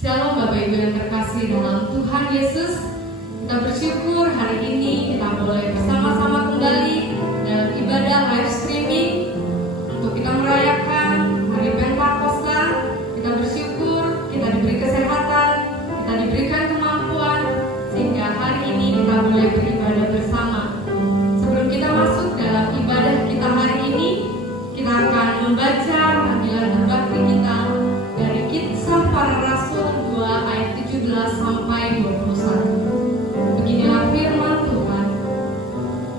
Shalom Bapak Ibu yang terkasih dalam Tuhan Yesus. Kita bersyukur hari ini kita boleh bersama-sama kembali dalam ibadah live streaming untuk kita merayakan hari Pentakosta. Kita bersyukur kita diberi kesehatan, kita diberikan kemampuan sehingga hari ini kita boleh beribadah bersama. Sebelum kita masuk dalam ibadah kita hari ini, kita akan membaca panggilan berbakti kita dari Kisah Para Rasul 2 ayat 17 sampai 21. Beginilah firman Tuhan.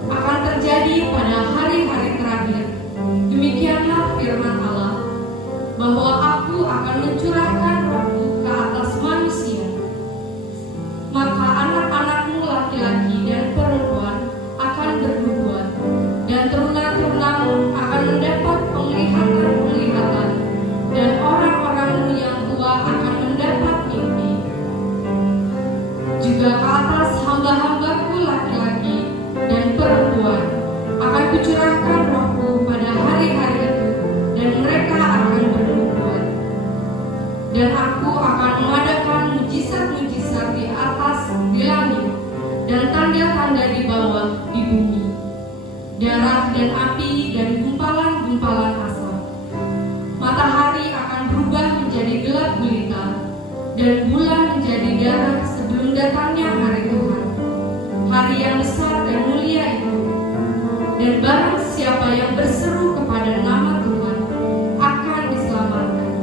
Akan terjadi pada hari-hari terakhir, demikianlah firman Allah, bahwa Aku akan mencurahkan Roh-Ku ke atas manusia. Maka anak-anakmu laki-laki dan perempuan akan bernubuat, dan teruna-terunamu akan mendapat penglihatan-penglihatan, dan orang-orangmu yang tua akan mendapat mimpi. Juga ke atas hamba-hambaku laki-laki dan perempuan akan kucurahkan Roh-Ku pada hari-hari itu, dan mereka akan bernubuat. Dan Aku akan mengadakan mujizat-mujizat di atas di langit, dan tanda-tanda di bawah di bumi, darah dan api dan gumpalan-gumpalan asap. Matahari akan berubah menjadi gelap gulita, dan bulan menjadi darah sebelum datangnya hari Tuhan, hari yang besar dan mulia itu. Dan barang siapa yang berseru kepada nama Tuhan akan diselamatkan.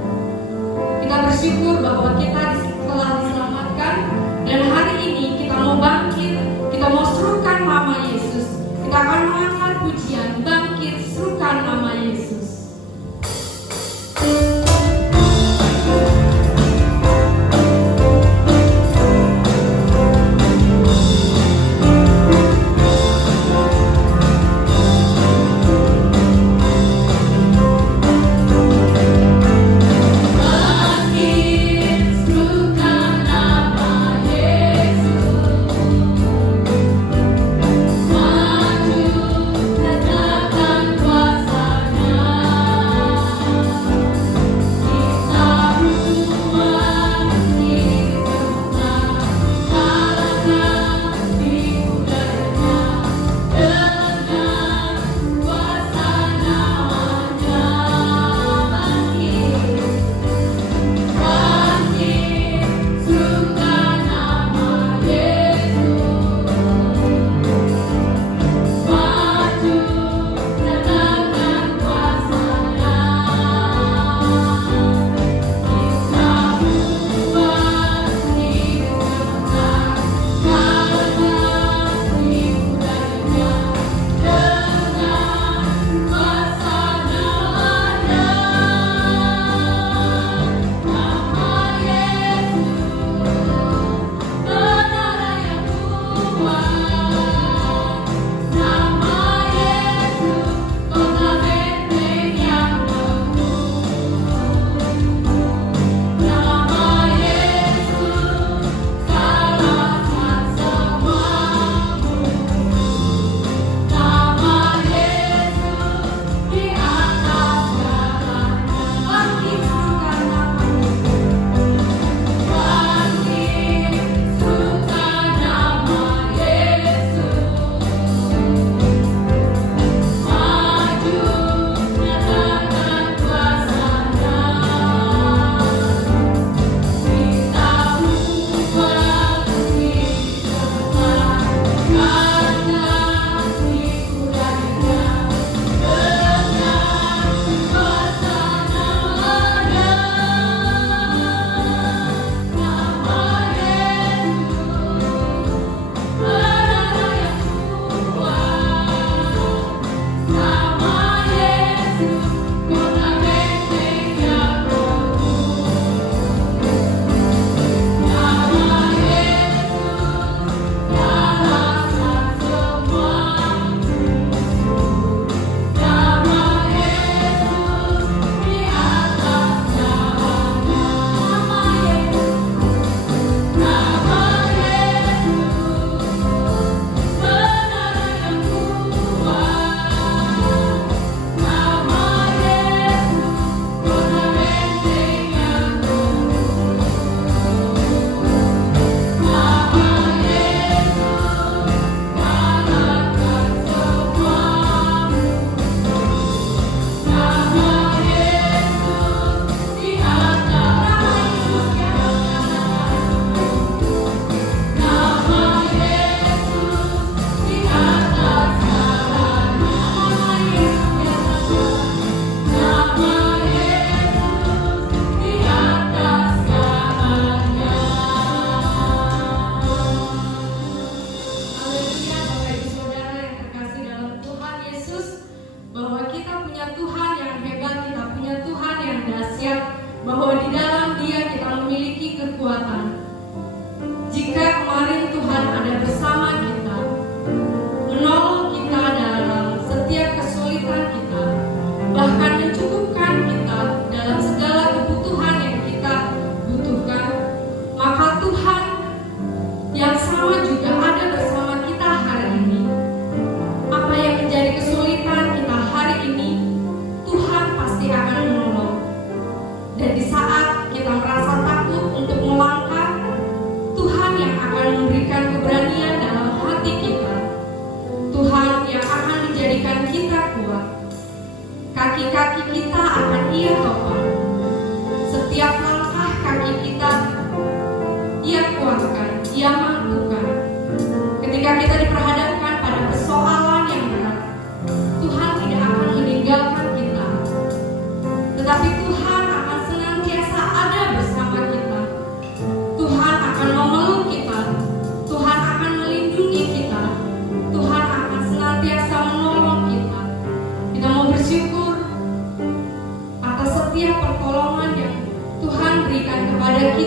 Kita bersyukur bahwa kita telah diselamatkan, dan hari ini kita mau bangkit, kita mau serukan nama Yesus. Kita akan mengangkat pujian, bangkit, serukan nama Yesus. Maju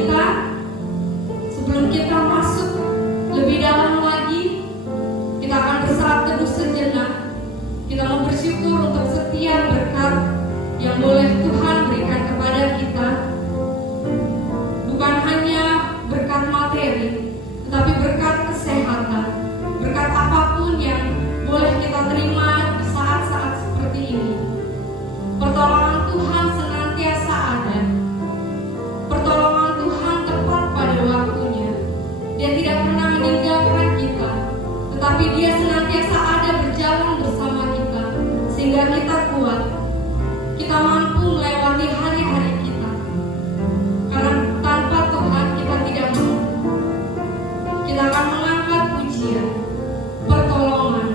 kita, sebelum kita masuk lebih dalam lagi, kita akan berserah teduh sejenak. Kita mau bersyukur untuk setiap berkat yang boleh Tuhan berikan kepada kita. Bukan hanya berkat materi, tetapi berkat kesehatan, berkat apapun yang boleh kita terima di saat-saat seperti ini. Pertolongan Tuhan senantiasa ada. Pertolongan Tuhan tepat pada waktunya. Dia tidak pernah meninggalkan kita, tetapi Dia senantiasa ada berjalan bersama kita, sehingga kita kuat. Kita mampu melewati hari-hari kita. Karena tanpa Tuhan kita tidak mampu. Kita akan mengangkat pujian, pertolongan.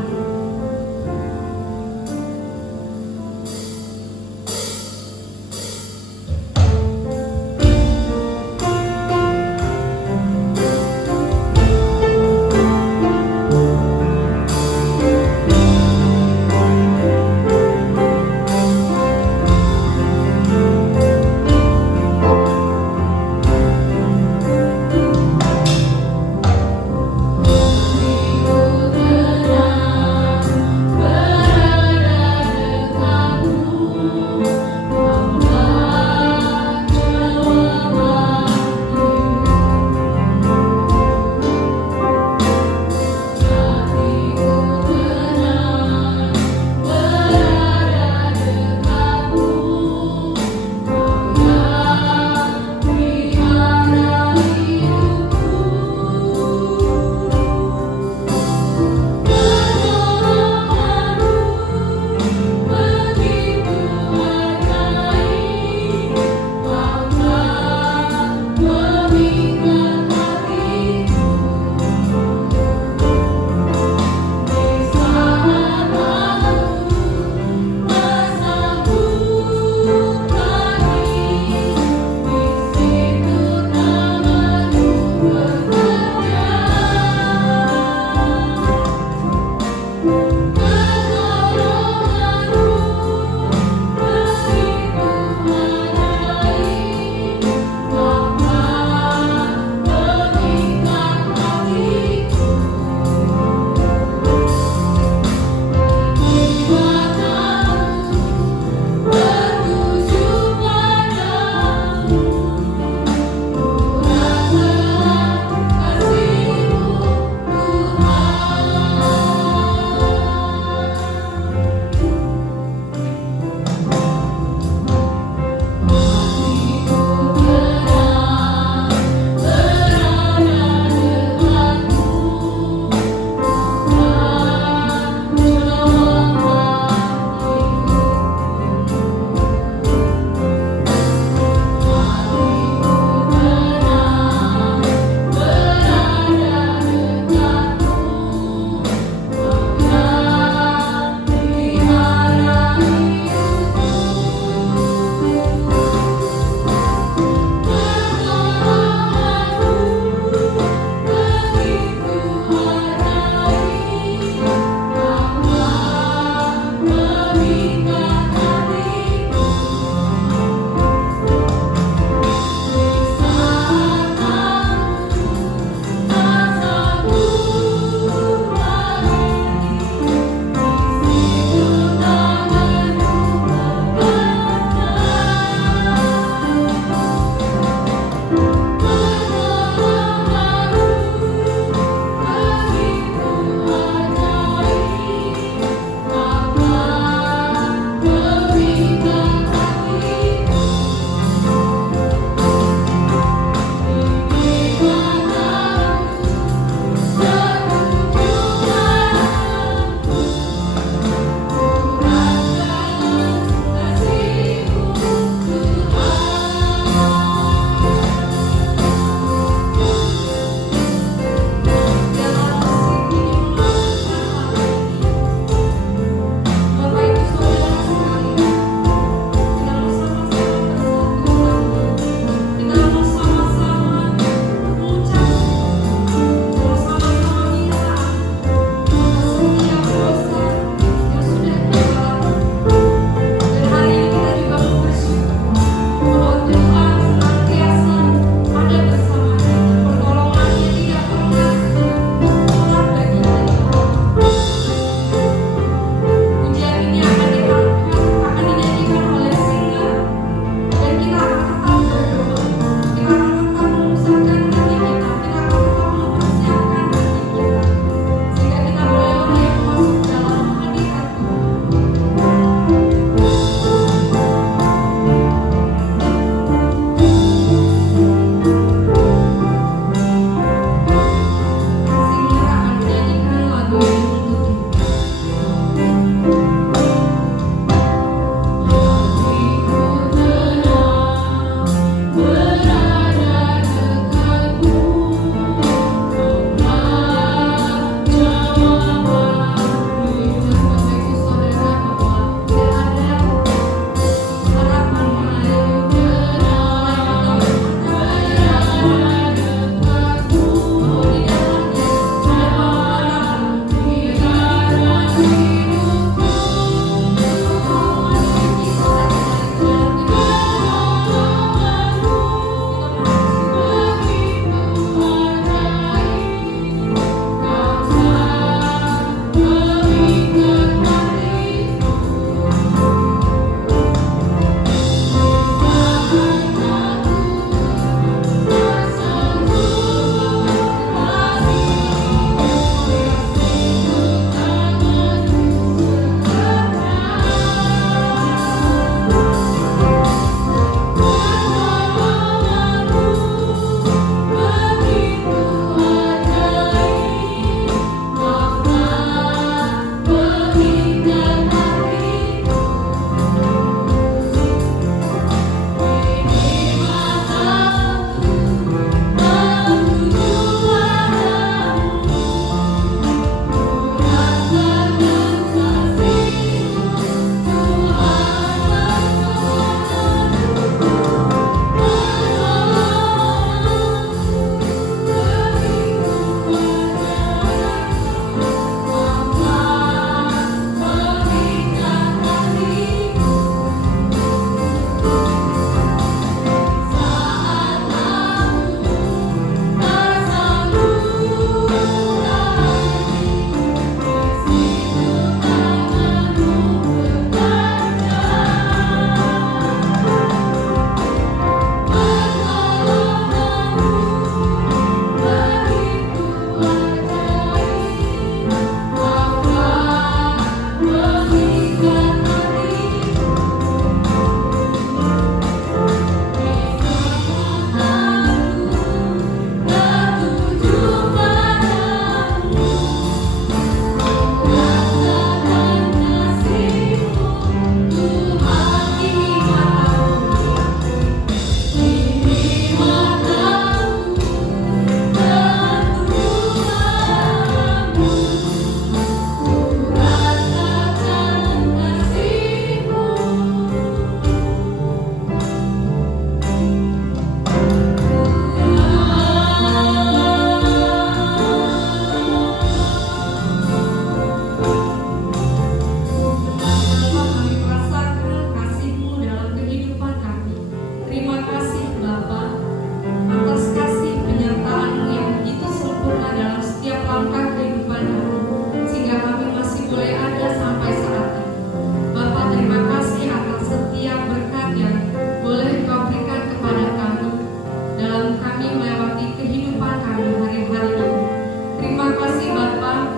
Terima kasih Bapa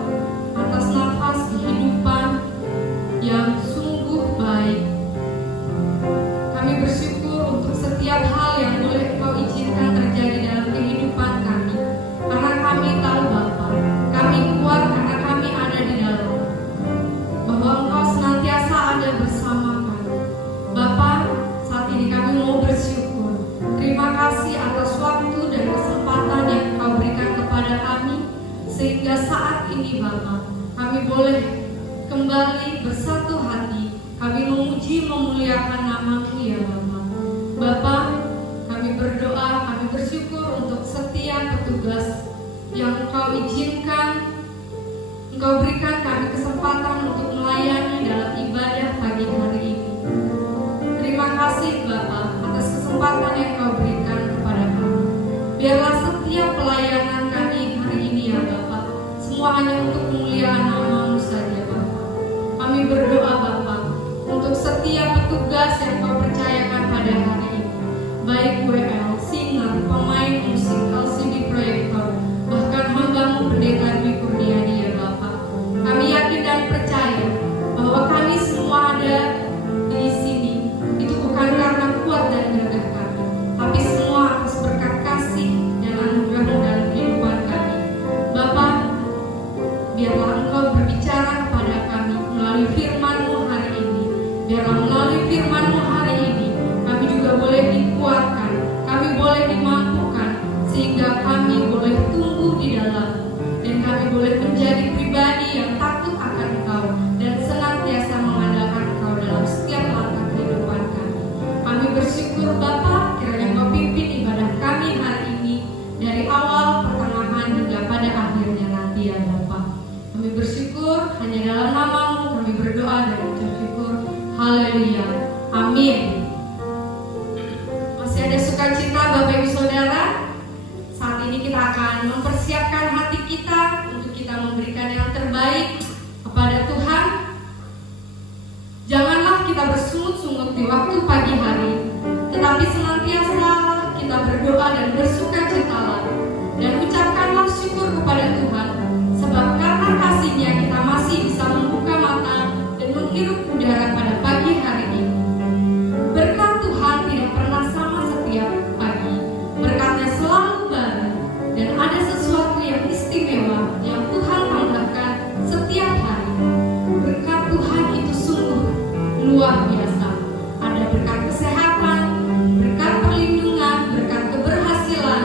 atas nafas kehidupan yang sungguh baik. Kami bersyukur untuk setiap hal yang boleh Engkau izinkan terjadi dalam kehidupan kami. Karena kami tahu Bapa, kami kuat karena kami ada di dalam. Bahwa Engkau senantiasa ada bersama kami. Bapa, saat ini kami mau bersyukur. Terima kasih atas waktu dan kesempatan yang Engkau berikan kepada kami. Sehingga saat ini Bapa, kami boleh kembali bersatu hati. Kami memuji memuliakan nama-Mu ya Bapa. Bapa, kami berdoa, kami bersyukur untuk setiap petugas yang Engkau izinkan, Engkau berikan kami kesempatan untuk melayani dalam ibadah pagi hari ini. Terima kasih Bapa atas kesempatan yang Engkau berikan kepada kami. Biarlah setiap pelayanan kami hari ini ya Bapa, semua hanya untuk kemuliaan nama-Mu saja Bapa. Kami berdoa Bapa untuk setiap petugas yang Kau percayakan pada hari ini, baik WL, singer, pemain musik, LCD proyektor, bahkan hamba-Mu Pendeta Dwi Kurniadi ya Bapa. Kami yakin dan percaya bahwa kami semua ada di sini itu bukan karena kuat dan gagah kami, tapi semua atas berkat kasih dan anugerah-Mu dalam kehidupan kami. Bapa, biarlah Engkau berbicara kepada kami melalui firman-Mu hari ini. Biarlah melalui firman-Mu hari ini kami juga boleh dikuatkan, kami boleh dimampukan, sehingga kami boleh tumbuh di dalam, dan kami boleh menjadi pribadi yang takut akan Engkau dan senantiasa mengandalkan Engkau dalam setiap langkah kehidupan kami. Kami bersyukur Bapa, kiranya Engkau pimpin ibadah kami hari ini dari awal, pertengahan hingga pada akhirnya nanti ya Bapa. Kami bersyukur hanya dalam nama-Mu kami berdoa dan ucap syukur. Haleluya. Amin. Masih ada sukacita Bapak Ibu Saudara. Saat ini kita akan mempersiapkan hati kita untuk kita memberikan yang terbaik kepada Tuhan. Janganlah kita bersungut-sungut di waktu pagi hari, tetapi senantiasa kita berdoa dan bersukacitalah, dan ucapkanlah syukur kepada Tuhan, sebab karena kasih-Nya kita masih bisa membuka mata dan menghirup udara pada pagi hari ini. Berkat Tuhan tidak pernah sama setiap pagi, berkat-Nya selalu baru, dan ada sesuatu yang istimewa yang Tuhan tambahkan setiap hari. Berkat Tuhan itu sungguh luar biasa. Ada berkat kesehatan, berkat perlindungan, berkat keberhasilan,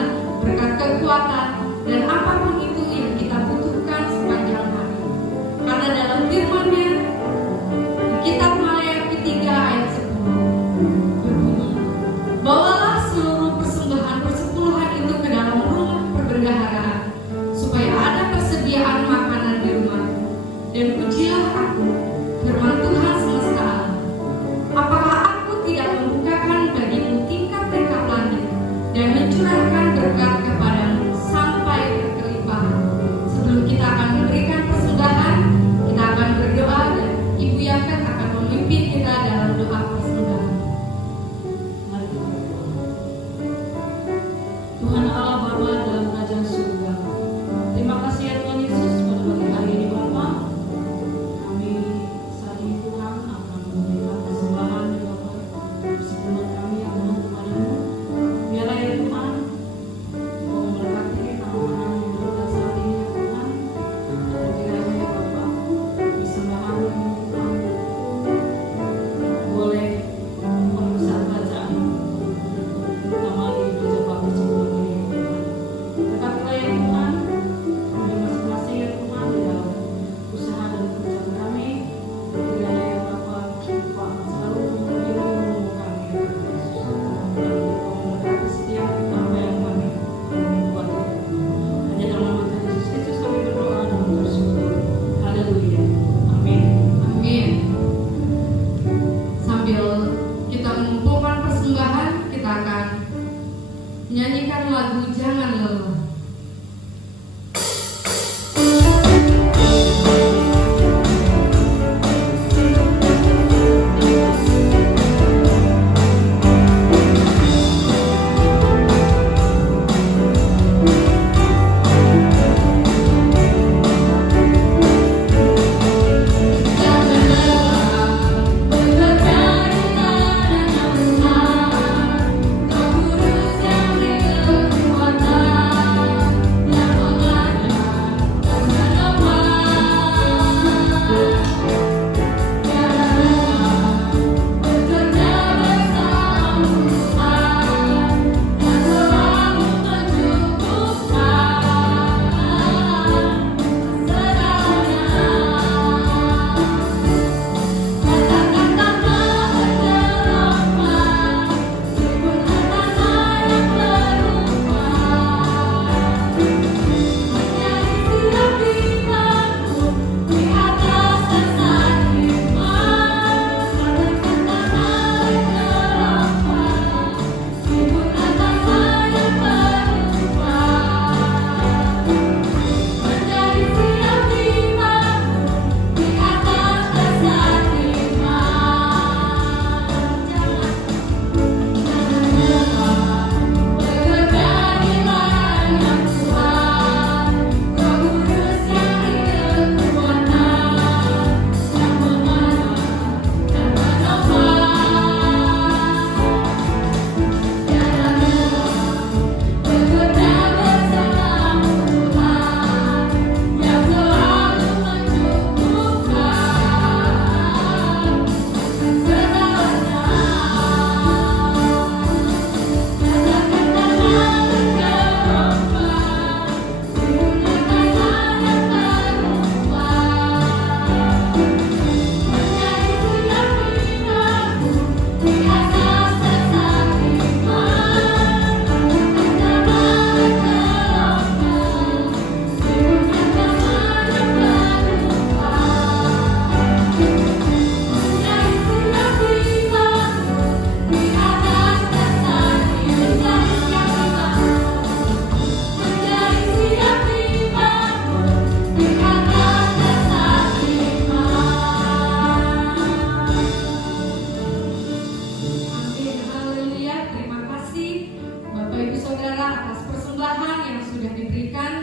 diberikan.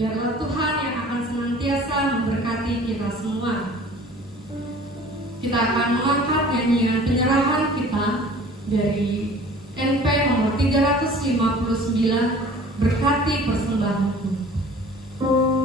Biarlah Tuhan yang akan senantiasa memberkati kita semua. Kita akan mengangkat nyanyian penyerahan kita dari NP nomor 359, Berkati Persembahanku. Aku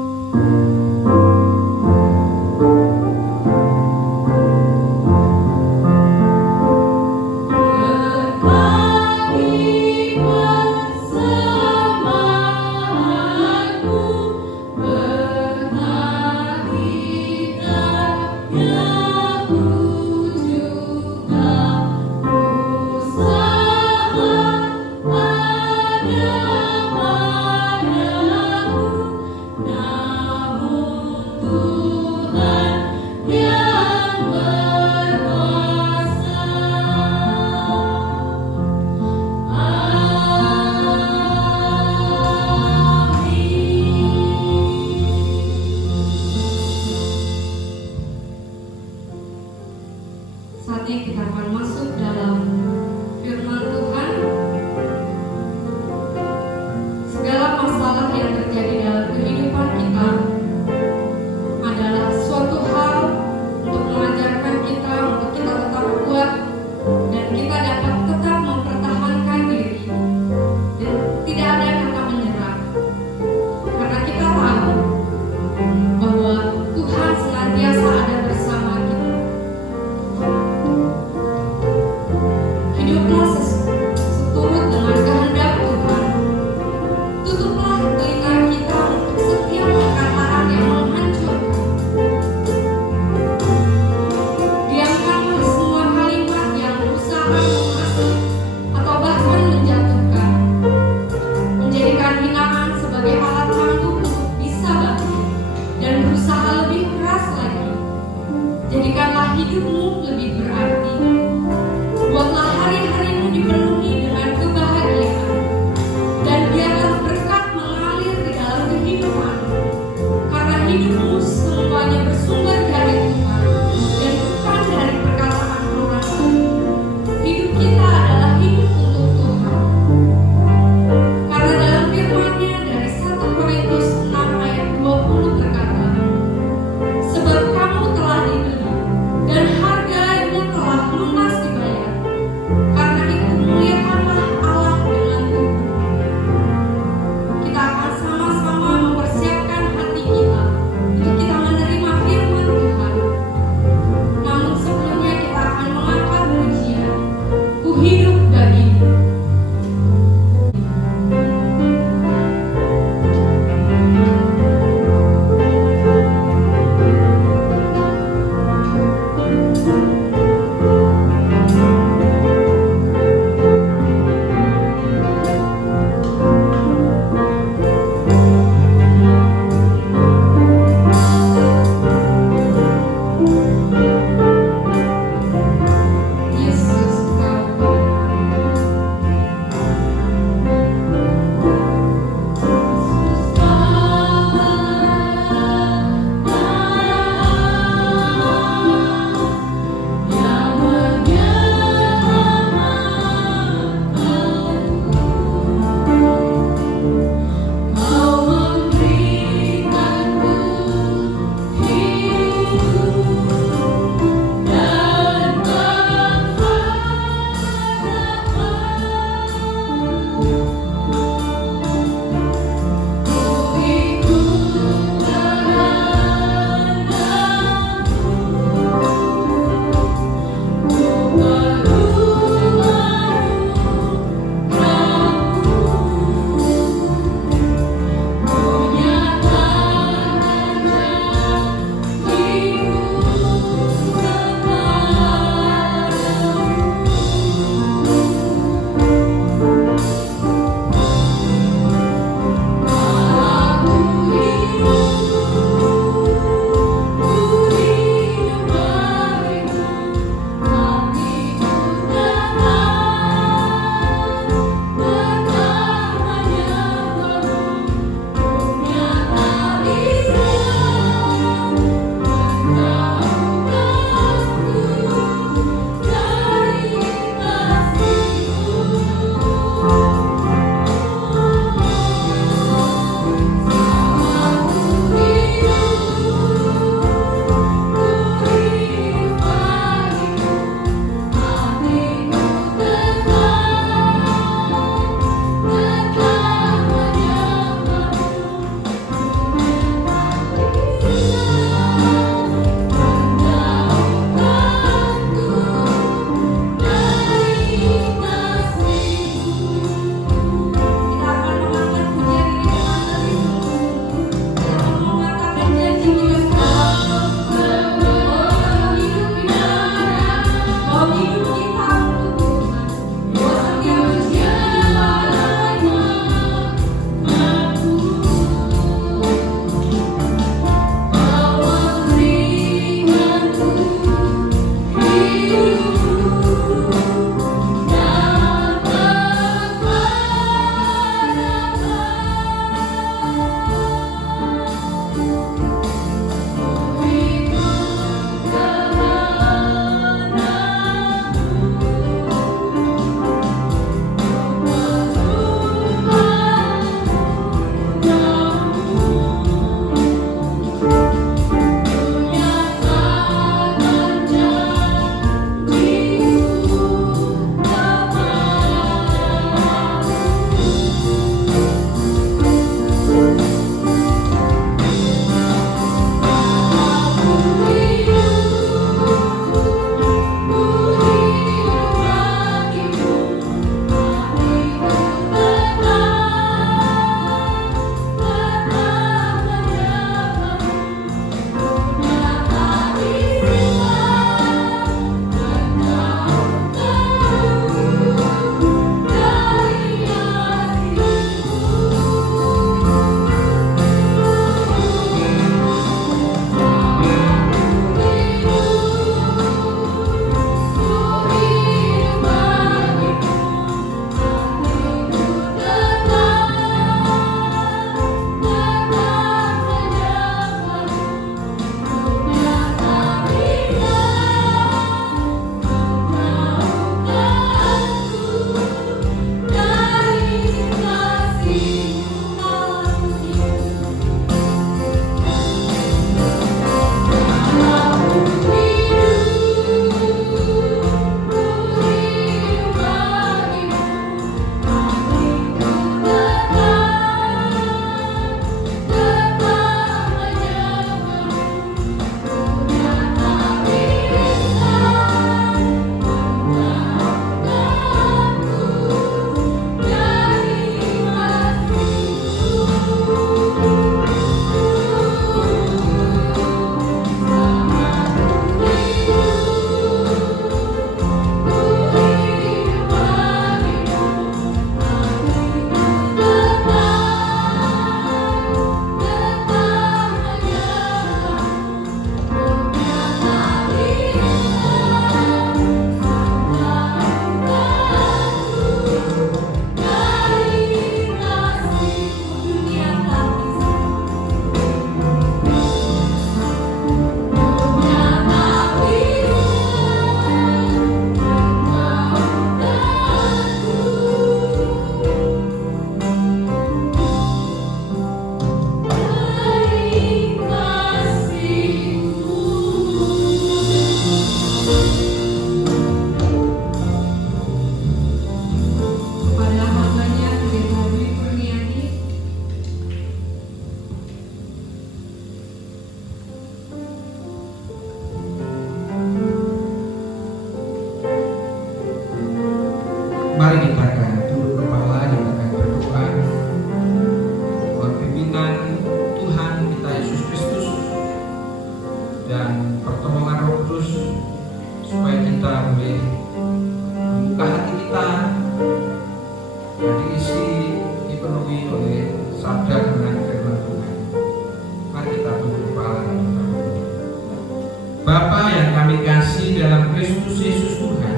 Kristus Yesus Tuhan,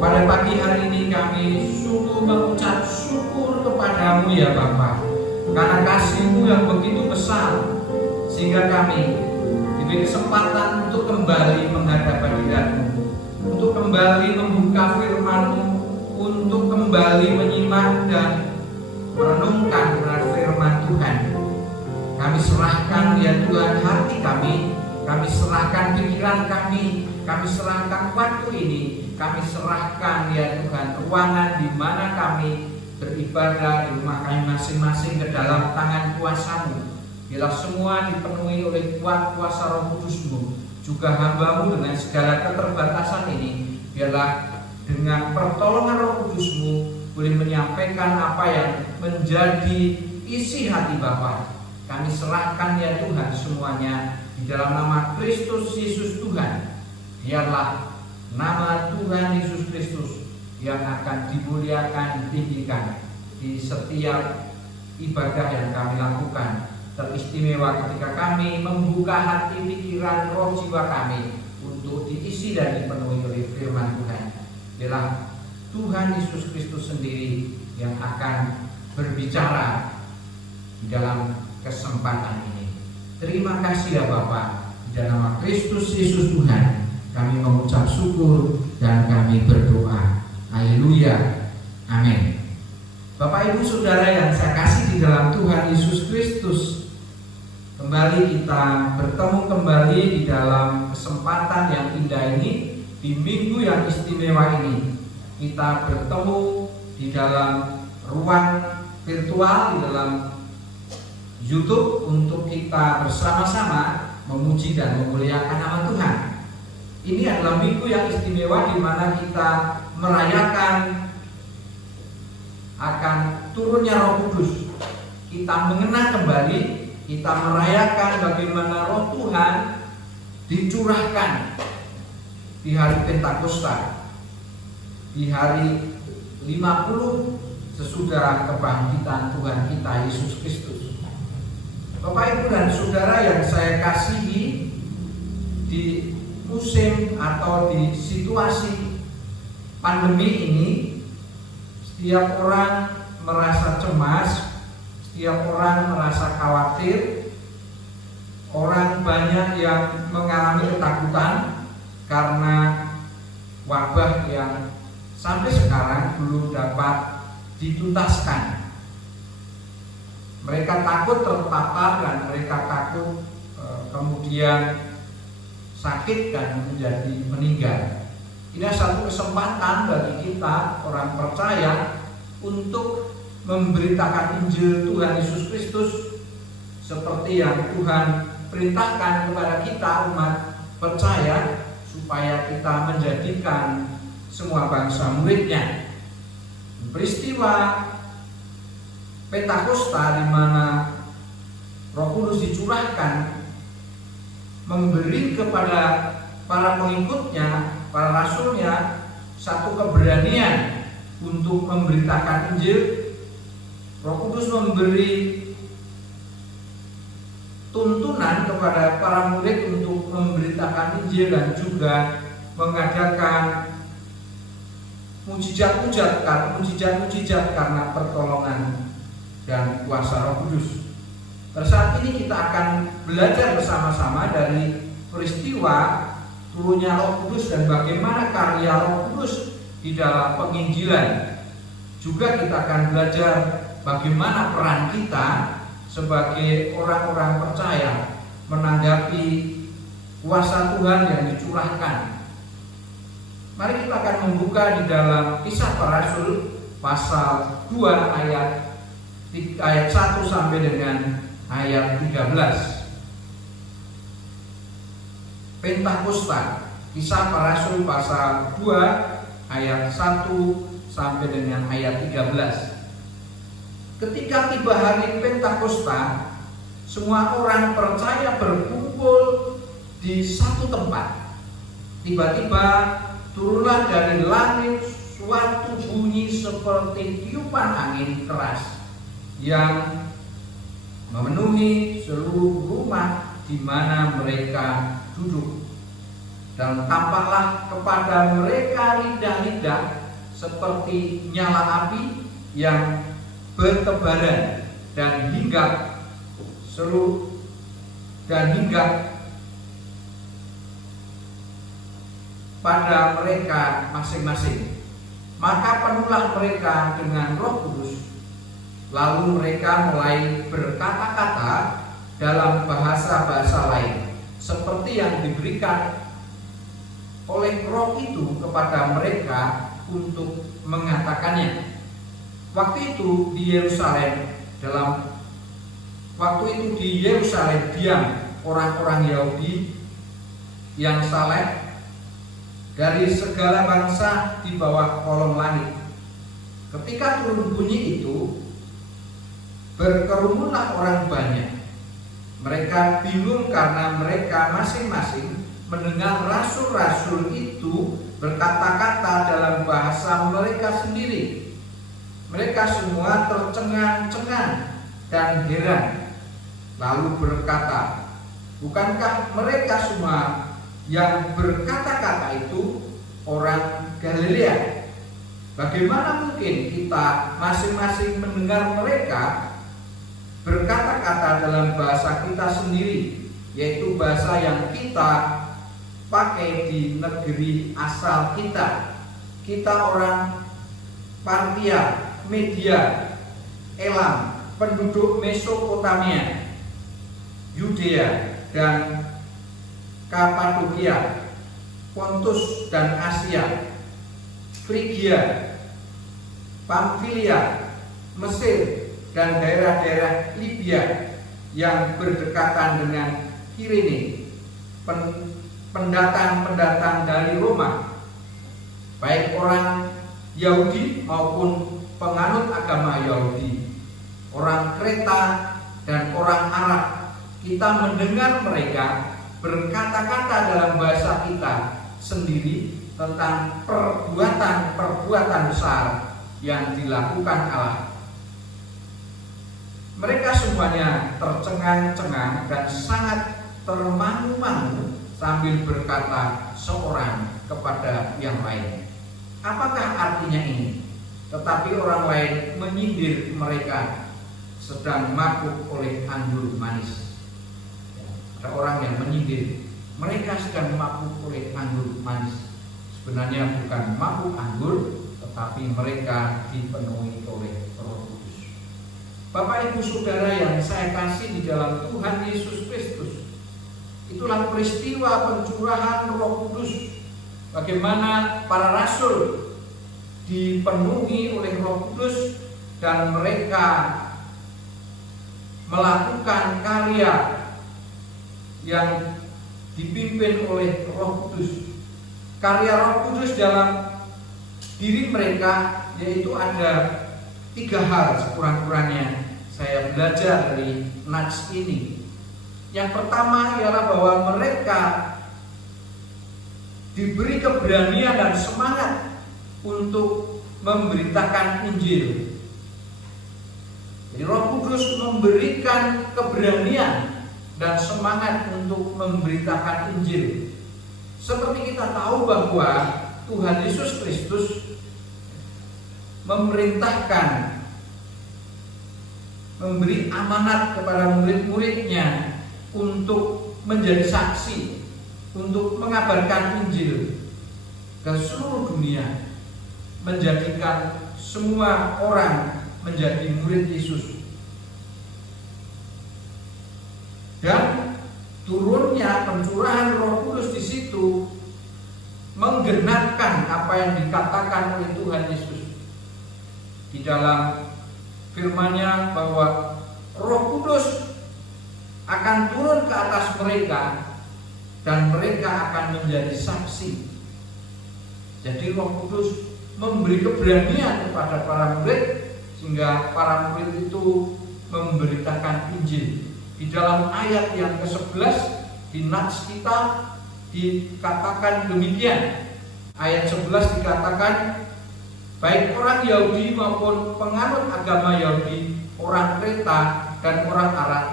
pada pagi hari ini kami sungguh mengucap syukur kepadamu ya Bapa, karena kasih-Mu yang begitu besar, sehingga kami diberi kesempatan untuk kembali menghadap hadirat-Mu, untuk kembali membuka firman-Mu, untuk kembali menyimak dan merenungkan firman Tuhan. Kami serahkan ya Tuhan hati kami serahkan pikiran kami serahkan waktu ini, kami serahkan ya Tuhan ruangan di mana kami beribadah di rumah kami masing-masing ke dalam tangan kuasa-Mu. Biarlah semua dipenuhi oleh kuasa Roh Kudus-Mu, juga hamba-Mu dengan segala keterbatasan ini. Biarlah dengan pertolongan Roh Kudus-Mu boleh menyampaikan apa yang menjadi isi hati Bapa. Kami serahkan ya Tuhan semuanya di dalam nama Kristus Yesus Tuhan. Biarlah nama Tuhan Yesus Kristus yang akan dimuliakan, ditinggikan di setiap ibadah yang kami lakukan. Teristimewa ketika kami membuka hati, pikiran, roh, jiwa kami untuk diisi dan dipenuhi oleh firman Tuhan. Biarlah Tuhan Yesus Kristus sendiri yang akan berbicara di dalam kesempatan ini. Terima kasih ya Bapa. Di dalam nama Kristus Yesus Tuhan kami mengucap syukur dan kami berdoa. Haleluya. Amin. Bapak Ibu Saudara yang saya kasih di dalam Tuhan Yesus Kristus, kembali kita bertemu kembali di dalam kesempatan yang indah ini, di minggu yang istimewa ini. Kita bertemu di dalam ruang virtual, di dalam YouTube untuk kita bersama-sama memuji dan memuliakan nama Tuhan. Ini adalah minggu yang istimewa di mana kita merayakan akan turunnya Roh Kudus. Kita mengenang kembali, kita merayakan bagaimana Roh Tuhan dicurahkan di hari Pentakosta, di hari 50 sesudah kebangkitan Tuhan kita Yesus Kristus. Bapak Ibu dan Saudara yang saya kasihi, di musim atau di situasi pandemi ini, setiap orang merasa cemas, setiap orang merasa khawatir, orang banyak yang mengalami ketakutan karena wabah yang sampai sekarang belum dapat dituntaskan. Mereka takut terpapar dan mereka takut kemudian sakit dan menjadi meninggal. Ini satu kesempatan bagi kita orang percaya untuk memberitakan Injil Tuhan Yesus Kristus seperti yang Tuhan perintahkan kepada kita umat percaya, supaya kita menjadikan semua bangsa muridnya. Peristiwa Pentakosta di mana Roh Kudus dicurahkan memberi kepada para pengikutnya, para rasulnya, satu keberanian untuk memberitakan Injil. Roh Kudus memberi tuntunan kepada para murid untuk memberitakan Injil dan juga mengadakan mujizat-mujizat karena pertolongan dan kuasa Roh Kudus. Pada saat ini kita akan belajar bersama-sama dari peristiwa turunnya Roh Kudus dan bagaimana karya Roh Kudus di dalam penginjilan. Juga kita akan belajar bagaimana peran kita sebagai orang-orang percaya menanggapi kuasa Tuhan yang dicurahkan. Mari kita akan membuka di dalam Kisah Para Rasul pasal 2 ayat 1 sampai dengan ayat 13. Pentakosta, Kisah Para Rasul pasal 2 ayat 1 sampai dengan ayat 13. Ketika tiba hari Pentakosta, semua orang percaya berkumpul di satu tempat. Tiba-tiba turunlah dari langit suatu bunyi seperti tiupan angin keras yang memenuhi seluruh rumah di mana mereka duduk. Dan tampaklah kepada mereka lidah-lidah seperti nyala api yang bertebaran dan hinggap pada mereka masing-masing. Maka penuhlah mereka dengan Roh Kudus. Lalu mereka mulai berkata-kata dalam bahasa-bahasa lain, seperti yang diberikan oleh Roh itu kepada mereka untuk mengatakannya. Waktu itu di Yerusalem diam orang-orang Yahudi yang saleh dari segala bangsa di bawah kolong langit. Ketika turun bunyi itu, berkerumunlah orang banyak. Mereka bingung karena mereka masing-masing mendengar rasul-rasul itu berkata-kata dalam bahasa mereka sendiri. Mereka semua tercengang-cengang dan heran, lalu berkata, bukankah mereka semua yang berkata-kata itu orang Galilea? Bagaimana mungkin kita masing-masing mendengar mereka berkata-kata dalam bahasa kita sendiri, yaitu bahasa yang kita pakai di negeri asal kita? Kita orang Partia, Media, Elam, penduduk Mesopotamia, Yudea dan Kapadokia, Pontus dan Asia, Frigia, Pamfilia, Mesir dan daerah-daerah Libya yang berdekatan dengan Kirene, pendatang-pendatang dari Roma, baik orang Yahudi maupun penganut agama Yahudi, orang Kreta dan orang Arab. Kita mendengar mereka berkata-kata dalam bahasa kita sendiri tentang perbuatan-perbuatan besar yang dilakukan Allah. Mereka semuanya tercengang-cengang dan sangat termangu-mangu sambil berkata seorang kepada yang lain, apakah artinya ini? Tetapi orang lain menyindir mereka sedang mabuk oleh anggur manis. Ada orang yang menyindir mereka sedang mabuk oleh anggur manis. Sebenarnya bukan mabuk anggur, tetapi mereka dipenuhi oleh Roh Kudus. Bapak Ibu Saudara yang saya kasih di dalam Tuhan Yesus Kristus, itulah peristiwa pencurahan Roh Kudus. Bagaimana para rasul dipenuhi oleh Roh Kudus dan mereka melakukan karya yang dipimpin oleh Roh Kudus. Karya Roh Kudus dalam diri mereka yaitu ada 3 hal sekurang-kurangnya saya belajar dari nats ini. Yang pertama ialah bahwa mereka diberi keberanian dan semangat untuk memberitakan Injil. Jadi Roh Kudus memberikan keberanian dan semangat untuk memberitakan Injil. Seperti kita tahu bahwa Tuhan Yesus Kristus memerintahkan, memberi amanat kepada murid-muridnya untuk menjadi saksi, untuk mengabarkan Injil ke seluruh dunia, menjadikan semua orang menjadi murid Yesus. Dan turunnya pencurahan Roh Kudus di situ menggenapkan apa yang dikatakan oleh Tuhan Yesus di dalam firman-Nya bahwa Roh Kudus akan turun ke atas mereka dan mereka akan menjadi saksi. Jadi Roh Kudus memberi keberanian kepada para murid sehingga para murid itu memberitakan Injil. Di dalam ayat yang ke-11 di nats kita dikatakan demikian. Ayat 11 dikatakan, baik orang Yahudi maupun penganut agama Yahudi, orang Kreta dan orang Arab,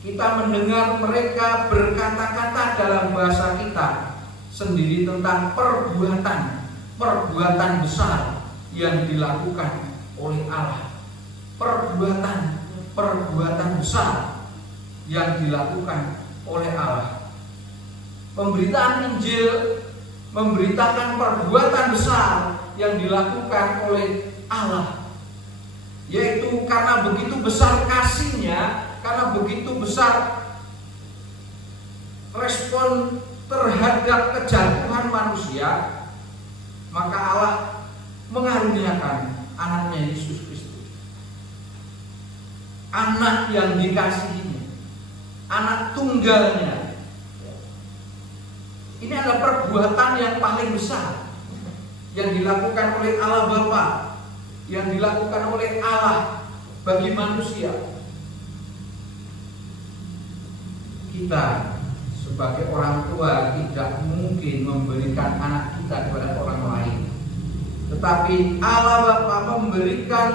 kita mendengar mereka berkata-kata dalam bahasa kita sendiri tentang perbuatan besar yang dilakukan oleh Allah. Perbuatan besar yang dilakukan oleh Allah. Pemberitaan Injil memberitakan perbuatan besar yang dilakukan oleh Allah, yaitu karena begitu besar kasih-Nya, karena begitu besar respon terhadap kejatuhan manusia, maka Allah mengaruniakan anaknya Yesus Kristus, anak yang dikasihinya, anak tunggalnya. Ini adalah perbuatan yang paling besar yang dilakukan oleh Allah Bapa, yang dilakukan oleh Allah bagi manusia. Kita sebagai orang tua tidak mungkin memberikan anak kita kepada orang lain, tetapi Allah Bapa memberikan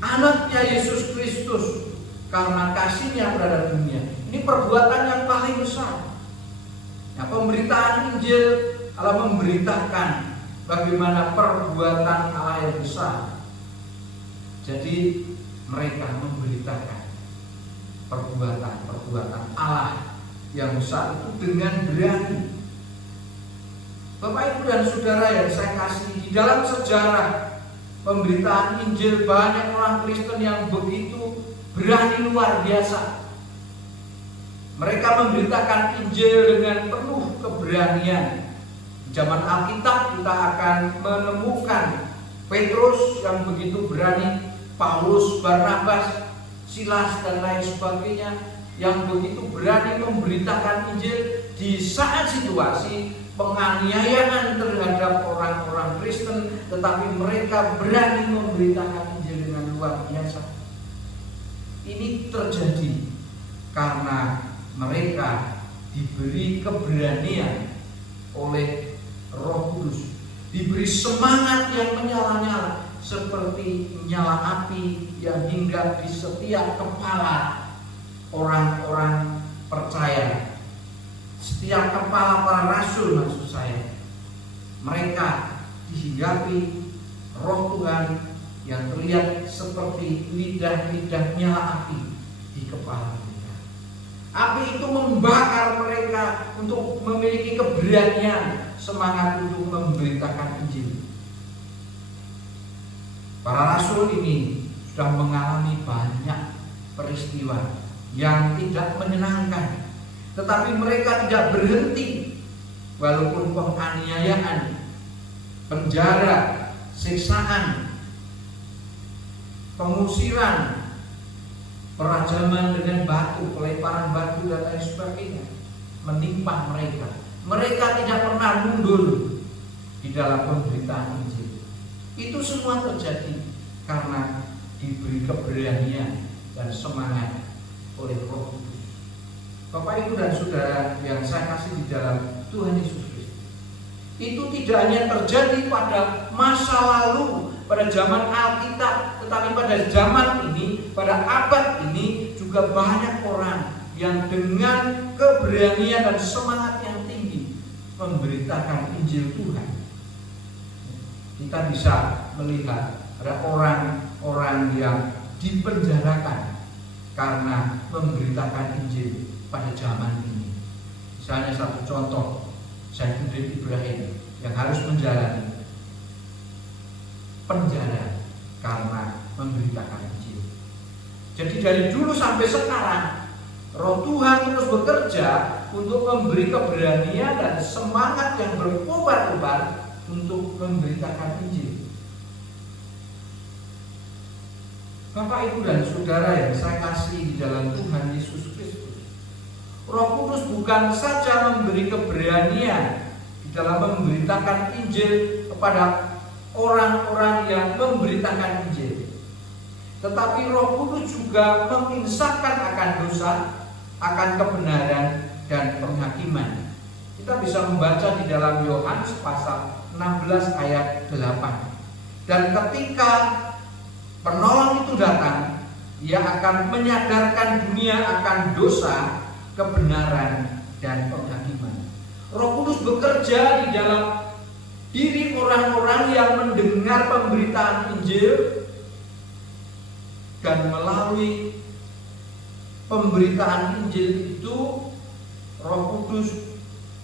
anaknya Yesus Kristus karena kasih-Nya terhadap dunia. Ini perbuatan yang paling besar. Nah, pemberitaan Injil Allah memberitakan bagaimana perbuatan Allah yang besar. Jadi mereka memberitakan perbuatan Allah yang besar itu dengan berani. Bapak Ibu dan Saudara yang saya kasih, di dalam sejarah pemberitaan Injil banyak orang Kristen yang begitu berani luar biasa. Mereka memberitakan Injil dengan penuh keberanian. Zaman Alkitab kita akan menemukan Petrus yang begitu berani, Paulus, Barnabas, Silas dan lain sebagainya yang begitu berani memberitakan Injil di saat situasi penganiayaan terhadap orang-orang Kristen, tetapi mereka berani memberitakan Injil dengan luar biasa. Ini terjadi karena mereka diberi keberanian oleh Roh Kudus, diberi semangat yang menyala-nyala seperti nyala api yang hinggap di setiap kepala orang-orang percaya, setiap kepala para rasul maksud saya. Mereka dihinggapi Roh Tuhan yang terlihat seperti lidah-lidah nyala api di kepala mereka. Api itu membakar mereka untuk memiliki keberanian, semangat untuk memberitakan Injil. Para rasul ini sudah mengalami banyak peristiwa yang tidak menyenangkan, tetapi mereka tidak berhenti. Walaupun penganiayaan, penjara, siksaan, pengusiran, perajaman dengan batu, pelemparan batu dan lain sebagainya menimpa mereka, mereka tidak pernah mundur di dalam pemberitaan Injil. Itu semua terjadi karena diberi keberanian dan semangat oleh Roh Kudus. Bapak Ibu dan Saudara yang saya kasih di dalam Tuhan Yesus Kristus, itu tidak hanya terjadi pada masa lalu, pada zaman Alkitab, tetapi pada zaman ini, pada abad ini juga banyak orang yang dengan keberanian dan semangat yang tinggi memberitakan Injil Tuhan. Kita bisa melihat ada orang-orang yang dipenjarakan karena memberitakan Injil pada zaman ini. Misalnya satu contoh, Saifuddin Ibrahim yang harus menjalani penjara karena memberitakan Injil. Jadi dari dulu sampai sekarang Roh Tuhan terus bekerja untuk memberi keberanian dan semangat yang berkobar-kobar untuk memberitakan Injil. Bapak Ibu dan Saudara yang saya kasih di dalam Tuhan Yesus Kristus, Roh Kudus bukan saja memberi keberanian di dalam memberitakan Injil kepada orang-orang yang memberitakan Injil, tetapi Roh Kudus juga menginsafkan akan dosa, akan kebenaran dan penghakiman. Kita bisa membaca di dalam Yohanes pasal 16 ayat 8. Dan ketika penolong itu datang, ia akan menyadarkan dunia akan dosa, kebenaran dan penghakiman. Roh Kudus bekerja di dalam diri orang-orang yang mendengar pemberitaan Injil, dan melalui pemberitaan Injil itu Roh Kudus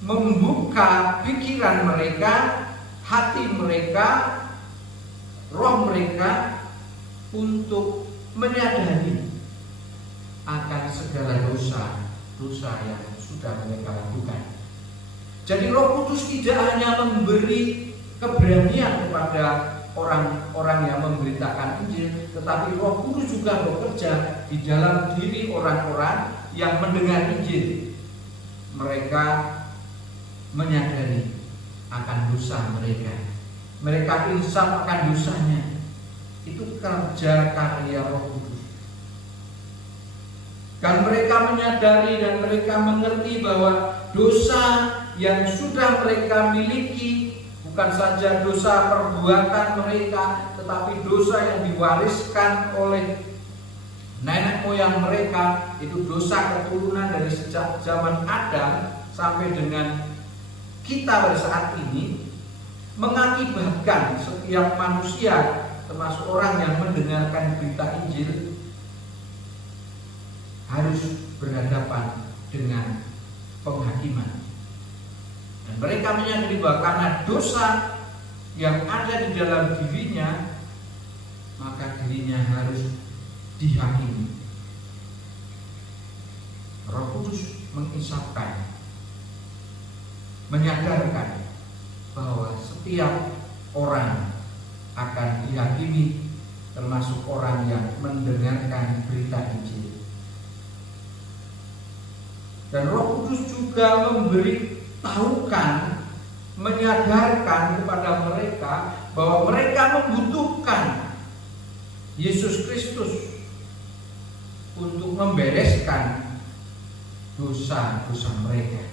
membuka pikiran mereka, hati mereka, roh mereka untuk menyadari akan segala dosa yang sudah mereka lakukan. Jadi Roh Kudus tidak hanya memberi keberanian kepada orang-orang yang memberitakan Injil, tetapi Roh Kudus juga bekerja di dalam diri orang-orang yang mendengar Injil. Mereka menyadari akan dosa mereka. Mereka insaf akan dosanya. Itu kerja karya Roh Kudus. Dan mereka menyadari dan mereka mengerti bahwa dosa yang sudah mereka miliki bukan saja dosa perbuatan mereka, tetapi dosa yang diwariskan oleh nenek moyang mereka, itu dosa keturunan dari sejak zaman Adam sampai dengan kita pada saat ini, mengakibatkan setiap manusia termasuk orang yang mendengarkan berita Injil harus berhadapan dengan penghakiman. Dan mereka menyadari bahwa karena dosa yang ada di dalam dirinya, maka dirinya harus dihakimi. Roh Kudus mengisapkan, menyadarkan bahwa setiap orang akan dihakimi, termasuk orang yang mendengarkan berita Injil. Dan Roh Kudus juga memberitahukan, menyadarkan kepada mereka bahwa mereka membutuhkan Yesus Kristus untuk membereskan dosa-dosa mereka.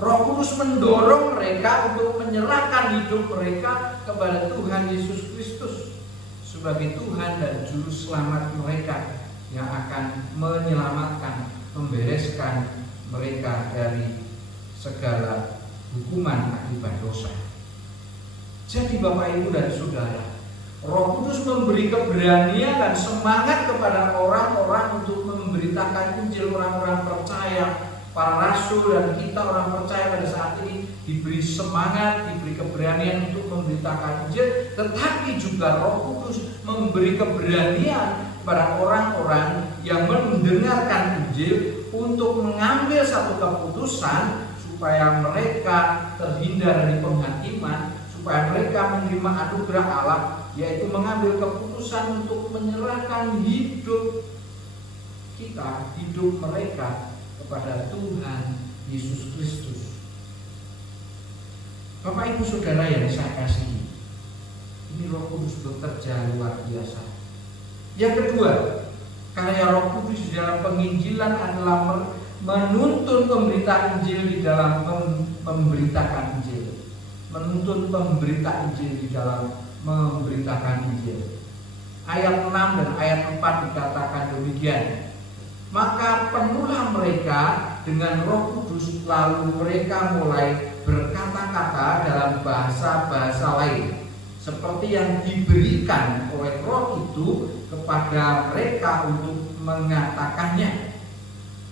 Roh Kudus mendorong mereka untuk menyerahkan hidup mereka kepada Tuhan Yesus Kristus sebagai Tuhan dan Juru Selamat mereka yang akan menyelamatkan, membereskan mereka dari segala hukuman akibat dosa. Jadi Bapak, Ibu dan Saudara, Roh Kudus memberi keberanian dan semangat kepada orang-orang untuk memberitakan Injil. Orang-orang percaya, para rasul dan kita orang percaya pada saat ini diberi semangat, diberi keberanian untuk memberitakan Injil. Tetapi juga Roh Kudus memberi keberanian kepada orang-orang yang mendengarkan Injil untuk mengambil satu keputusan supaya mereka terhindar dari penghakiman, supaya mereka menerima anugerah Allah, yaitu mengambil keputusan untuk menyerahkan hidup kita, hidup mereka kepada Tuhan Yesus Kristus. Bapak, Ibu, Saudara yang saya kasihi, ini Roh Kudus bekerja luar biasa. Yang kedua, karya Roh Kudus di dalam penginjilan adalah menuntun pemberita Injil di dalam memberitakan Injil. Menuntun pemberita Injil di dalam memberitakan Injil. Ayat 6 dan ayat 4 dikatakan demikian. Maka penuhlah mereka dengan Roh Kudus, lalu mereka mulai berkata-kata dalam bahasa-bahasa lain, seperti yang diberikan oleh Roh itu kepada mereka untuk mengatakannya.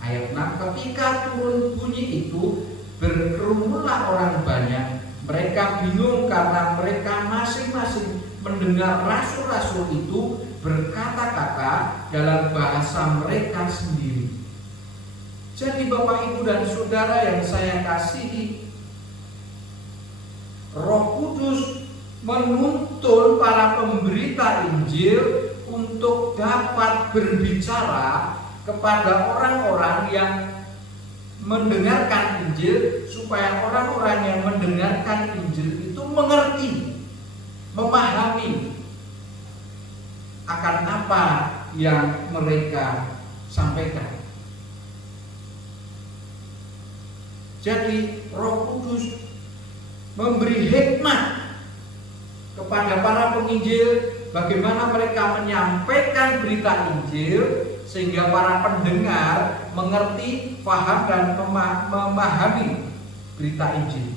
Ayat 6, ketika turun bunyi itu, berkerumunlah orang banyak. Mereka bingung karena mereka masing-masing mendengar rasul-rasul itu berkata-kata dalam bahasa mereka sendiri. Jadi Bapak, Ibu dan Saudara yang saya kasihi, Roh Kudus menuntun para pemberita Injil untuk dapat berbicara kepada orang-orang yang mendengarkan Injil, supaya orang-orang yang mendengarkan Injil itu mengerti, memahami akan apa yang mereka sampaikan. Jadi Roh Kudus memberi hikmat kepada para penginjil bagaimana mereka menyampaikan berita Injil sehingga para pendengar mengerti, paham dan memahami berita Injil.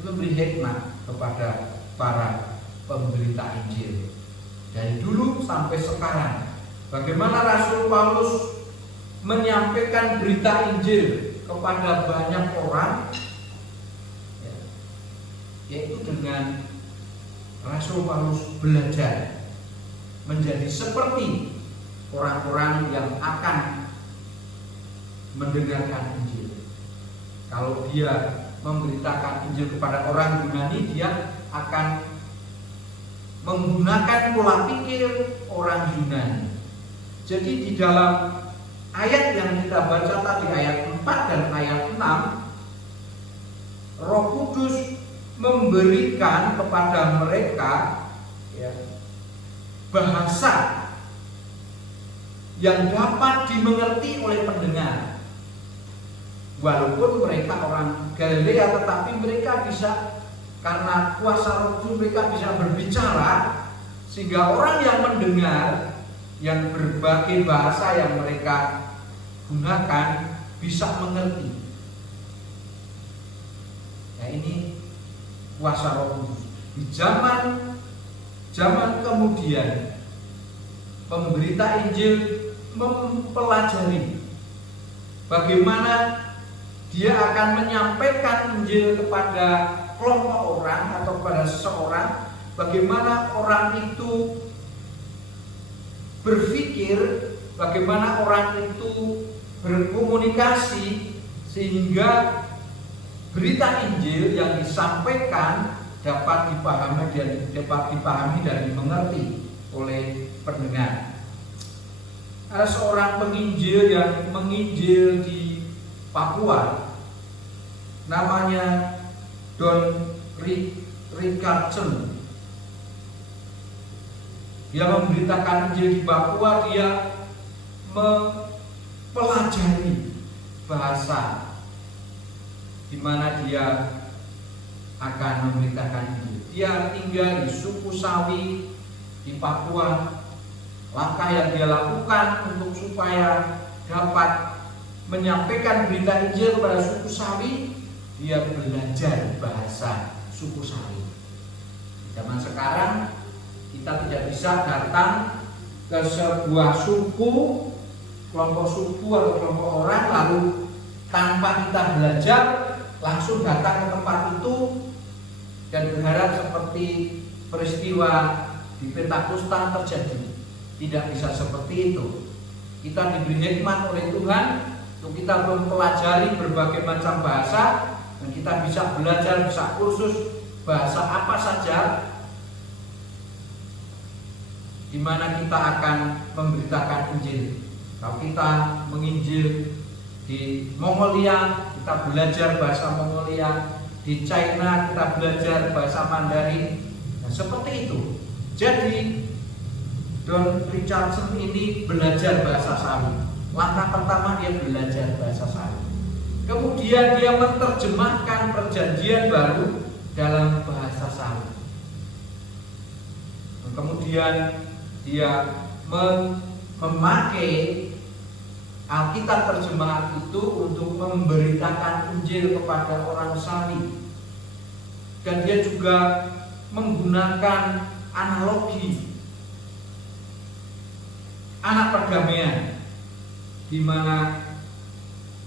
Itu memberi hikmat kepada para pemberita Injil. Dari dulu sampai sekarang, bagaimana Rasul Paulus menyampaikan berita Injil kepada banyak orang, yaitu dengan Rasul Paulus belajar menjadi seperti orang-orang yang akan mendengarkan Injil. Kalau dia memberitakan Injil kepada orang Yunani, dia akan menggunakan pola pikir orang Yunani. Jadi di dalam ayat yang kita baca tadi, ayat 4 dan ayat 6, Roh Kudus memberikan kepada mereka bahasa yang dapat dimengerti oleh pendengar. Walaupun mereka orang Galilea, tetapi mereka bisa, karena kuasa Roh Kudus, mereka bisa berbicara, sehingga orang yang mendengar, yang berbagai bahasa yang mereka gunakan, bisa mengerti. Ya, ini kuasa Roh Kudus. Di zaman kemudian, pemberita Injil mempelajari bagaimana dia akan menyampaikan Injil kepada kelompok orang atau kepada seseorang, bagaimana orang itu berpikir, bagaimana orang itu berkomunikasi, sehingga berita Injil yang disampaikan dapat dipahami dan dimengerti oleh pendengar. Ada seorang penginjil yang menginjil di Papua, namanya Don Richardson. Dia memberitakan Injil di Papua, dia mempelajari bahasa di mana dia akan memberitakan Injil. Dia tinggal di suku Sawi di Papua. Langkah yang dia lakukan untuk supaya dapat menyampaikan berita Injil kepada suku Sawi, dia belajar bahasa suku Sawi. Zaman sekarang kita tidak bisa datang ke sebuah suku, kelompok suku atau kelompok orang, lalu tanpa kita belajar langsung datang ke tempat itu dan berharap seperti peristiwa di Pentakosta terjadi. Tidak bisa seperti itu. Kita diberi hikmat oleh Tuhan untuk kita mempelajari berbagai macam bahasa, dan kita bisa belajar, bisa kursus bahasa apa saja, di mana kita akan memberitakan Injil. Kalau kita menginjil di Mongolia, kita belajar bahasa Mongolia. Di China kita belajar bahasa Mandarin. Nah, seperti itu. Jadi Don Richardson ini belajar bahasa Sawi. Langkah pertama dia belajar bahasa Sawi. Kemudian dia menerjemahkan perjanjian baru dalam bahasa Sawi. Kemudian dia memakai Alkitab terjemahan itu untuk memberitakan Injil kepada orang Sawi. Dan dia juga menggunakan analogi anak perdamaian, di mana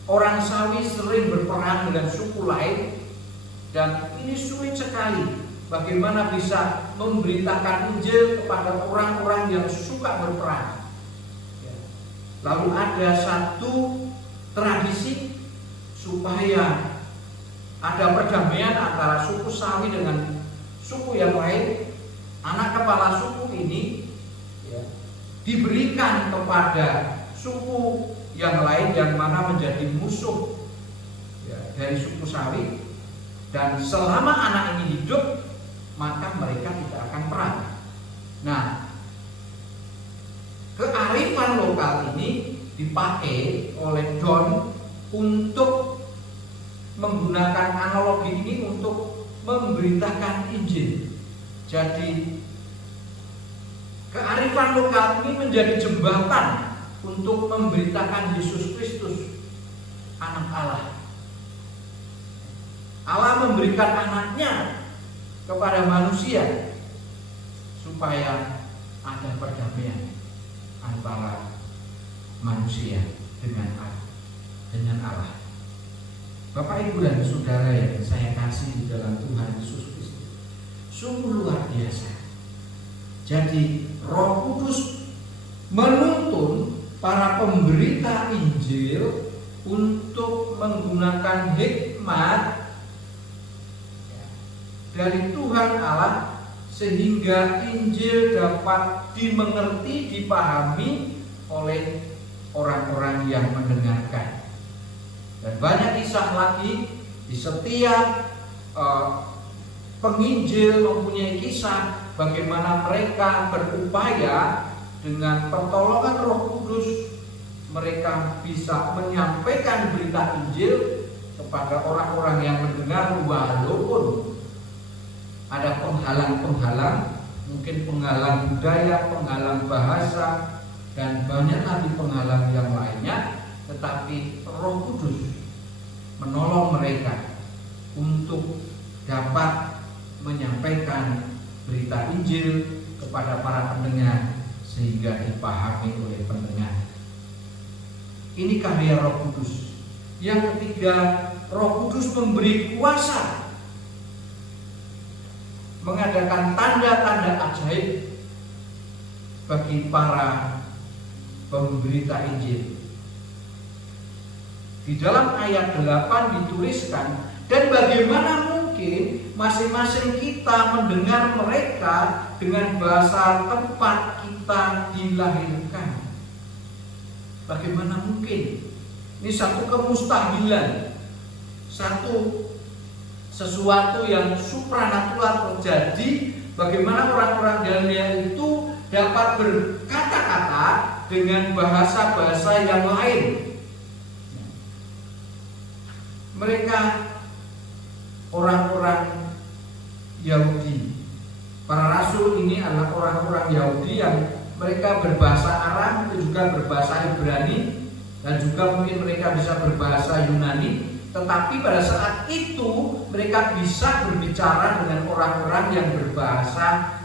orang Sawi sering berperang dengan suku lain, dan ini sulit sekali bagaimana bisa memberitakan Injil kepada orang-orang yang suka berperang. Lalu ada satu tradisi supaya ada perdamaian antara suku Sawi dengan suku yang lain. Anak kepala suku ini diberikan kepada suku yang lain yang mana menjadi musuh dari suku Sawi, dan selama anak ini hidup maka mereka tidak akan perang. Nah, kearifan lokal ini dipakai oleh Don untuk menggunakan analogi ini untuk memberitakan Injil. Jadi kearifan lokal ini menjadi jembatan untuk memberitakan Yesus Kristus, Anak Allah. Allah memberikan anaknya kepada manusia supaya ada perdamaian antara manusia dengan Allah. Bapak, Ibu, dan Saudara yang saya kasih di dalam Tuhan Yesus Kristus, sungguh luar biasa. Jadi Roh Kudus menuntun para pemberita Injil untuk menggunakan hikmat dari Tuhan Allah sehingga Injil dapat dimengerti, dipahami oleh orang-orang yang mendengarkan. Dan banyak kisah lagi di setiap penginjil mempunyai kisah bagaimana mereka berupaya dengan pertolongan Roh Kudus mereka bisa menyampaikan berita Injil kepada orang-orang yang mendengar, walaupun ada penghalang-penghalang, mungkin penghalang budaya, penghalang bahasa, dan banyak lagi penghalang yang lainnya, tetapi Roh Kudus menolong mereka untuk dapat menyampaikan berita Injil kepada para pendengar sehingga dipahami oleh pendengar. Ini karya Roh Kudus. Yang ketiga, Roh Kudus memberi kuasa mengadakan tanda-tanda ajaib bagi para pemberita Injil. Di dalam ayat 8 dituliskan, dan bagaimana mungkin masing-masing kita mendengar mereka dengan bahasa tempat kita dilahirkan. Bagaimana mungkin? Ini satu kemustahilan, sesuatu yang supranatural terjadi. Bagaimana orang-orang Galilea itu dapat berkata-kata dengan bahasa-bahasa yang lain. Mereka orang-orang Yahudi. Para rasul ini adalah orang-orang Yahudi yang mereka berbahasa Aram, juga berbahasa Ibrani, dan juga mungkin mereka bisa berbahasa Yunani. Tetapi pada saat itu mereka bisa berbicara dengan orang-orang yang berbahasa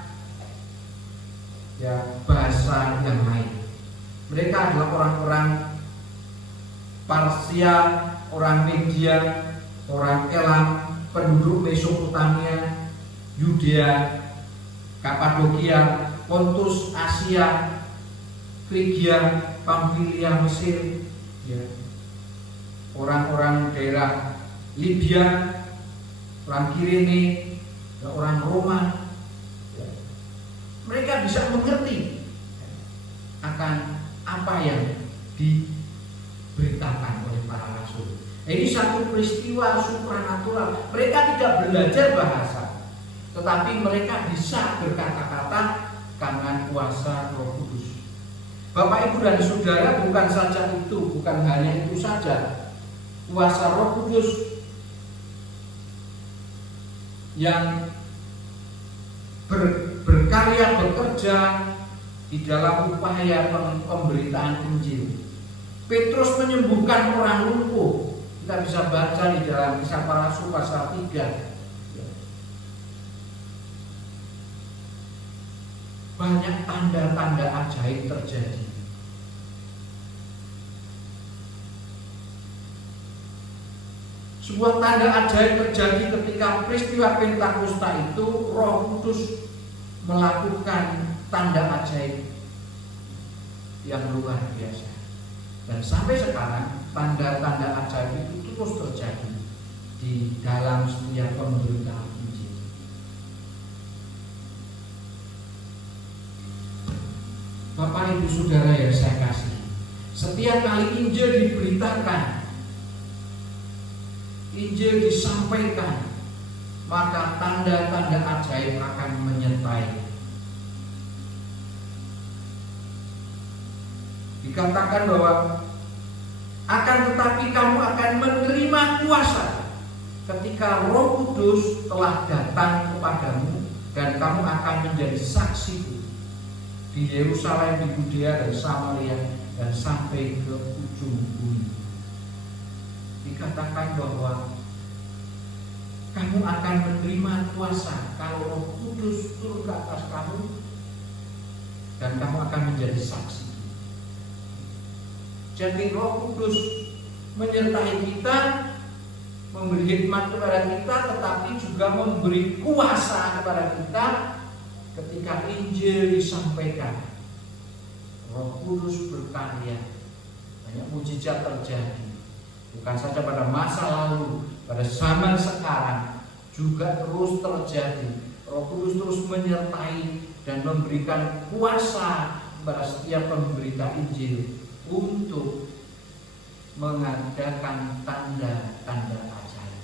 bahasa yang lain. Mereka adalah orang-orang Parsia, orang Media, orang Elam, penduduk Mesopotamia, Yudea, Kapadokia, Pontus, Asia, Frigia, Pamfilia, Mesir, orang-orang daerah Libya, orang Kirene, orang Roma. Mereka bisa mengerti akan apa yang diberitakan oleh para rasul. Ini satu peristiwa supranatural. Mereka tidak belajar bahasa, tetapi mereka bisa berkata-kata karena kuasa Roh Kudus. Bapak, Ibu, dan Saudara, bukan saja itu, bukan hanya itu saja. Kuasa Roh Kudus yang berkarya, bekerja di dalam upaya pemberitaan Injil. Petrus menyembuhkan orang lumpuh. Kita bisa baca di dalam Kisah Para Rasul pasal 3. Banyak tanda-tanda ajaib terjadi. Sebuah tanda ajaib terjadi ketika peristiwa Pentakosta itu. Roh Kudus melakukan tanda ajaib yang luar biasa. Dan sampai sekarang tanda-tanda ajaib itu terus terjadi di dalam setiap pemberitaan Injil. Bapak, Ibu, Saudara yang saya kasih, setiap kali Injil diberitakan, Injil disampaikan, maka tanda-tanda ajaib akan menyertai. Dikatakan bahwa akan tetapi kamu akan menerima kuasa ketika Roh Kudus telah datang kepadamu, dan kamu akan menjadi saksiku di Yerusalem, di Yudea dan Samaria, dan sampai ke ujung bumi. Dikatakan bahwa kamu akan menerima kuasa kalau Roh Kudus turun ke atas kamu, dan kamu akan menjadi saksi. Jadi Roh Kudus menyertai kita, memberi hikmat kepada kita, tetapi juga memberi kuasa kepada kita ketika Injil disampaikan. Roh Kudus berkarya, banyak mujizat terjadi, bukan saja pada masa lalu, pada zaman sekarang juga terus terjadi. Roh Kudus terus menyertai dan memberikan kuasa kepada setiap pemberita Injil untuk mengadakan tanda-tanda ajaib.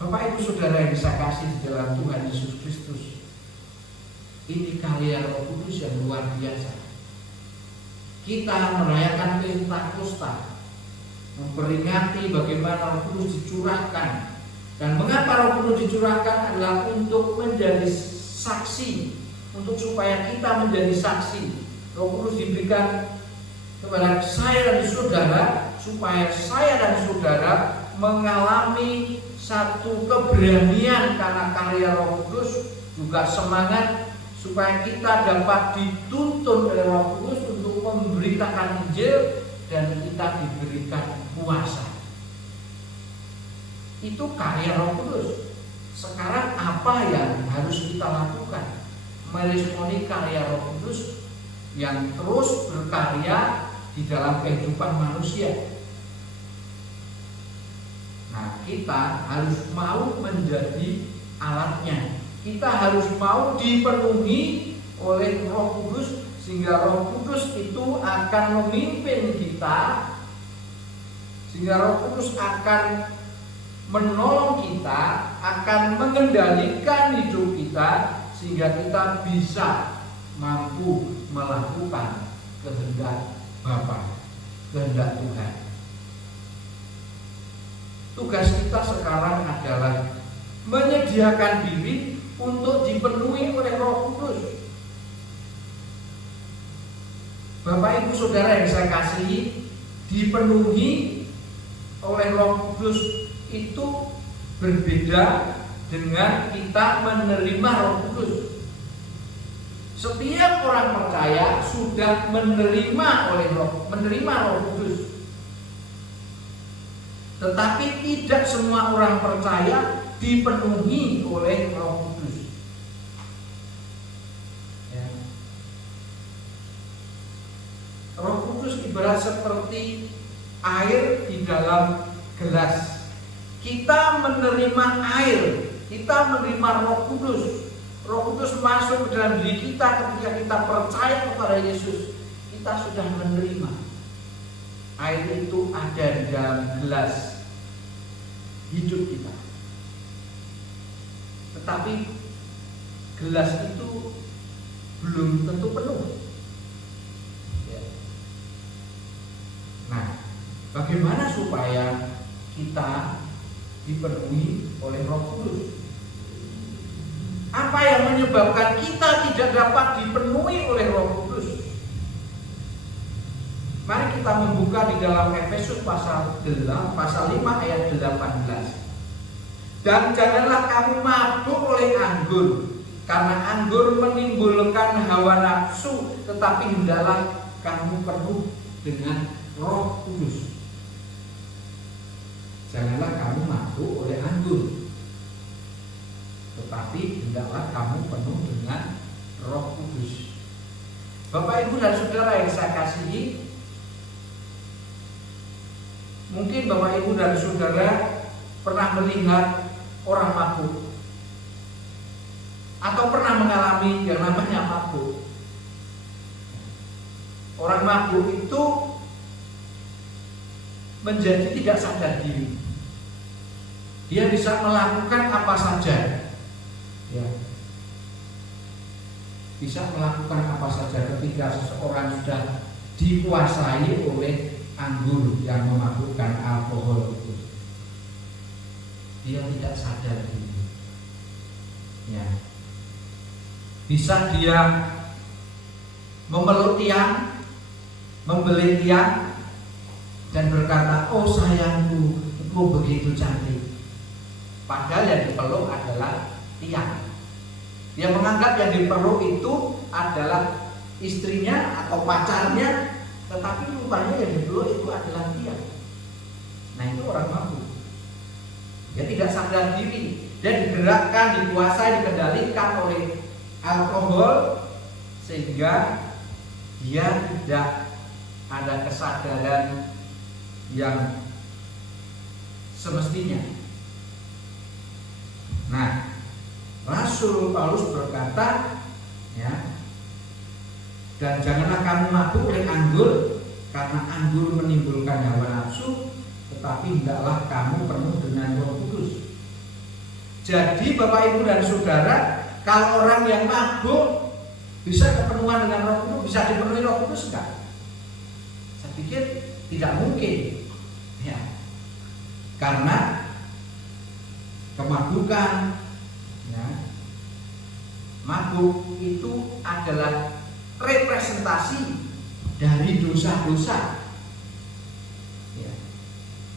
Bapak Ibu Saudara yang saya kasih di dalam Tuhan Yesus Kristus, ini karya Roh Kudus yang luar biasa. Kita merayakan Pentakosta, memperingati bagaimana Roh Kudus dicurahkan. Dan mengapa Roh Kudus dicurahkan adalah untuk menjadi saksi, untuk supaya kita menjadi saksi. Roh Kudus diberikan kepada saya dan saudara, supaya saya dan saudara mengalami satu keberanian karena karya Roh Kudus, juga semangat supaya kita dapat dituntun oleh Roh Kudus untuk memberitakan Injil, dan kita diberikan kuasa. Itu karya Roh Kudus. Sekarang apa yang harus kita lakukan? Meresponi karya Roh Kudus yang terus berkarya di dalam kehidupan manusia. Nah, kita harus mau menjadi alatnya. Kita harus mau dipenuhi oleh Roh Kudus, sehingga Roh Kudus itu akan memimpin kita, sehingga Roh Kudus akan menolong kita, akan mengendalikan hidup kita, sehingga kita bisa mampu melakukan kehendak Bapa, kehendak Tuhan. Tugas kita sekarang adalah menyediakan diri untuk dipenuhi oleh Roh Kudus. Bapak Ibu Saudara yang saya kasihi, dipenuhi oleh Roh Kudus itu berbeda dengan kita menerima Roh Kudus. Setiap orang percaya sudah menerima Roh Kudus. Tetapi tidak semua orang percaya dipenuhi oleh Roh Kudus. Ya. Roh Kudus ibarat seperti air di dalam gelas. Kita menerima air, kita menerima Roh Kudus. Roh Kudus masuk ke dalam diri kita ketika kita percaya kepada Yesus. Kita sudah menerima. Air itu ada di dalam gelas hidup kita. Tetapi gelas itu belum tentu penuh. Ya. Nah, bagaimana supaya kita dipenuhi oleh Roh Kudus? Apa yang menyebabkan kita tidak dapat dipenuhi oleh Roh Kudus? Mari kita membuka di dalam Efesus pasal 5 ayat 18. Dan janganlah kamu mabuk oleh anggur, karena anggur menimbulkan hawa nafsu, tetapi hendaklah kamu penuh dengan Roh Kudus. Janganlah kamu mabuk oleh anggur, tetapi hendaklah kamu penuh dengan Roh Kudus. Bapak Ibu dan Saudara yang saya kasihi, mungkin Bapak Ibu dan Saudara pernah melihat orang mabuk, atau pernah mengalami yang namanya mabuk. Orang mabuk itu menjadi tidak sadar diri. Dia bisa melakukan apa saja. Ya. Bisa melakukan apa saja ketika seseorang sudah dikuasai oleh anggur yang memabukkan, alkohol itu. Dia tidak sadar diri. Ya. Bisa dia memeluk tiang, membeli tiang, dan berkata, "Oh sayangku, engkau begitu cantik." Padahal yang dipeluk adalah tiang. Dia menganggap yang dipeluk itu adalah istrinya atau pacarnya, tetapi rupanya yang dipeluk itu adalah tiang. Nah, itu orang mabuk. Dia tidak sadar diri. Dia digerakkan, dikuasai, dikendalikan oleh alkohol, sehingga dia tidak ada kesadaran yang semestinya. Nah, Rasul Paulus berkata, ya, dan janganlah kamu mabuk oleh anggur, karena anggur menimbulkan hawa nafsu, tetapi hendaklah kamu penuh dengan Roh Kudus. Jadi Bapak Ibu dan Saudara, kalau orang yang mabuk bisa kepenuhan dengan Roh Kudus, bisa dipenuhi Roh Kudus enggak? Saya pikir tidak mungkin, ya, karena kemabukan, ya, mabuk itu adalah representasi dari dosa-dosa. Ya.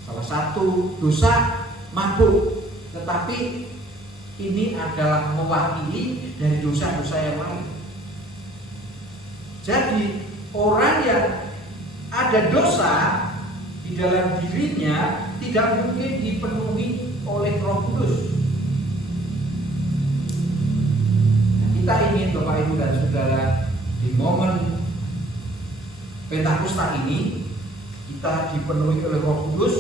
Salah satu dosa mabuk, tetapi ini adalah mewakili dari dosa-dosa yang lain. Jadi orang yang ada dosa di dalam dirinya tidak mungkin dipenuhi oleh Roh Kudus. Nah, kita ingin Bapak Ibu dan Saudara di momen Pentakosta ini kita dipenuhi oleh Roh Kudus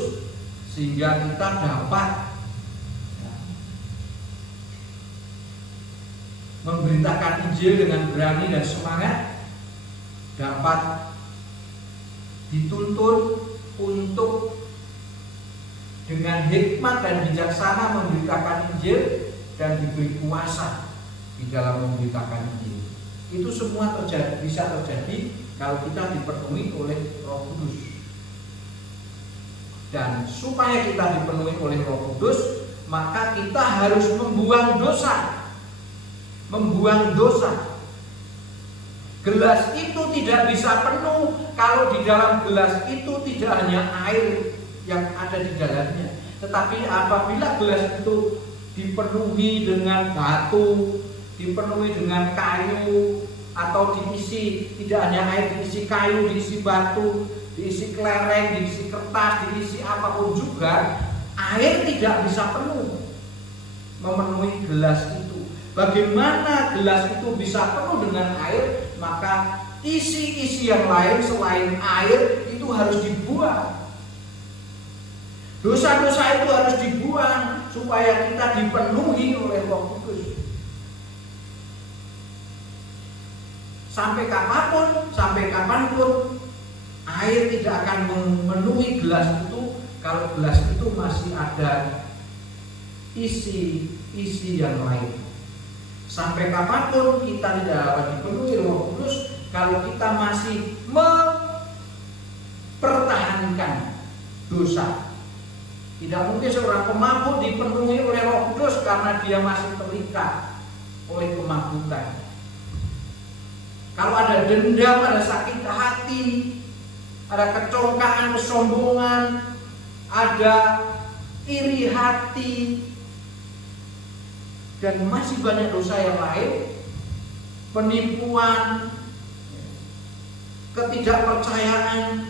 sehingga kita dapat memberitakan Injil dengan berani dan semangat, dapat dituntun untuk dengan hikmat dan bijaksana memberitakan Injil dan diberi kuasa di dalam memberitakan Injil. Itu semua bisa terjadi kalau kita dipenuhi oleh Roh Kudus. Dan supaya kita dipenuhi oleh Roh Kudus, maka kita harus membuang dosa. Membuang dosa. Gelas itu tidak bisa penuh kalau di dalam gelas itu tidak hanya air yang ada di dalamnya, tetapi apabila gelas itu dipenuhi dengan batu, dipenuhi dengan kayu, atau diisi tidak hanya air, diisi kayu, diisi batu, diisi kelereng, diisi kertas, diisi apapun juga, air tidak bisa penuh memenuhi gelas itu. Bagaimana gelas itu bisa penuh dengan air? Maka isi-isi yang lain selain air itu harus dibuang. Dosa-dosa itu harus dibuang supaya kita dipenuhi oleh Roh Kudus. Sampai kapanpun air tidak akan memenuhi gelas itu kalau gelas itu masih ada isi yang lain. Sampai kapanpun kita tidak dapat dipenuhi Roh Kudus kalau kita masih mempertahankan dosa. Tidak mungkin seorang pemabuk dipenuhi oleh Roh Kudus karena dia masih terikat oleh kemabukan. Kalau ada dendam, ada sakit hati, ada kecongkaan, kesombongan, ada iri hati, dan masih banyak dosa yang lain, penipuan, ketidakpercayaan,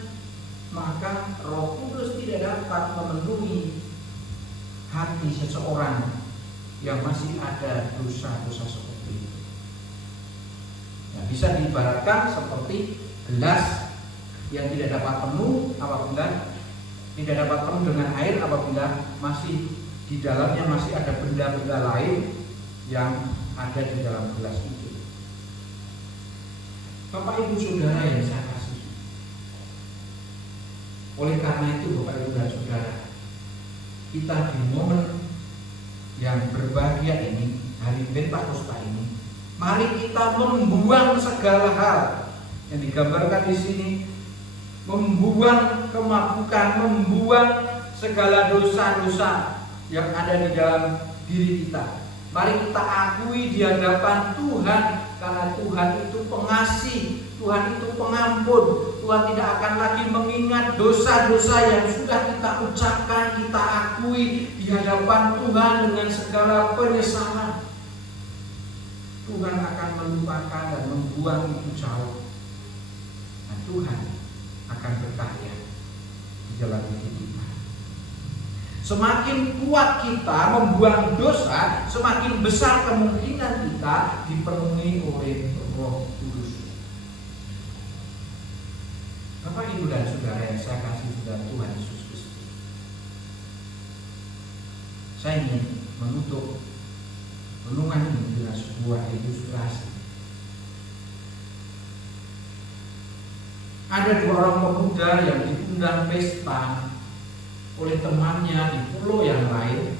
maka Roh Kudus tidak dapat memenuhi hati seseorang yang masih ada dosa-dosa seperti itu. Nah, bisa diibaratkan seperti gelas yang tidak dapat penuh apabila tidak dapat penuh dengan air apabila masih di dalamnya masih ada benda-benda lain yang ada di dalam gelas itu. Bapak Ibu Saudara yang saya kasih, oleh karena itu Bapak Ibu dan Saudara, kita di momen yang berbahagia ini, hari Pentakosta ini, mari kita membuang segala hal yang digambarkan di sini, membuang kemabukan, membuang segala dosa-dosa yang ada di dalam diri kita. Mari kita akui di hadapan Tuhan karena Tuhan itu pengasih, Tuhan itu pengampun. Tuhan tidak akan lagi mengingat dosa-dosa yang sudah kita ucapkan, kita akui di hadapan Tuhan dengan segala penyesalan. Tuhan akan melupakan dan membuang itu jauh. Dan Tuhan akan berkarya di dalam hidup kita. Semakin kuat kita membuang dosa, semakin besar kemungkinan kita dipenuhi oleh Roh Kudus. Bapak, Ibu, dan Saudara yang saya kasih dalam Tuhan Yesus Kristus, saya ingin menutup renungan ini dengan sebuah ilustrasi. Ada dua orang pemuda yang diundang pesta oleh temannya di pulau yang lain.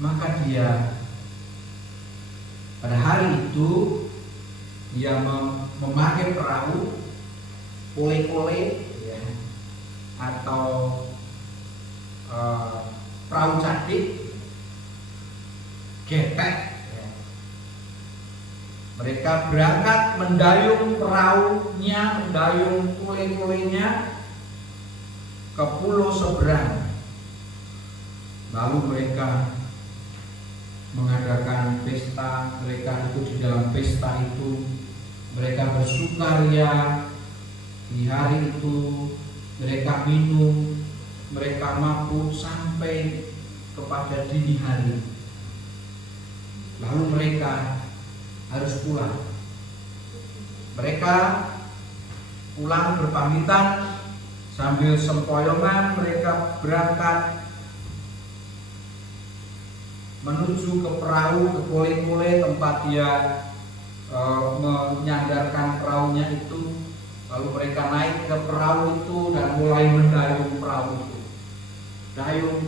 Maka dia pada hari itu dia memakai perahu kole-kole ya, atau perahu cadik getek ya. Mereka berangkat mendayung perahunya, mendayung kole-kolenya ke pulau seberang. Lalu mereka mengadakan pesta. Mereka itu di dalam pesta itu mereka bersukaria. Di hari itu mereka minum, mereka mabuk sampai kepada dini hari. Lalu mereka harus pulang. Mereka pulang berpamitan sambil sempoyongan. Mereka berangkat menuju ke perahu, ke kole-kole tempat dia menyandarkan perahunya itu. Lalu mereka naik ke perahu itu dan mulai mendayung perahu itu. Dayung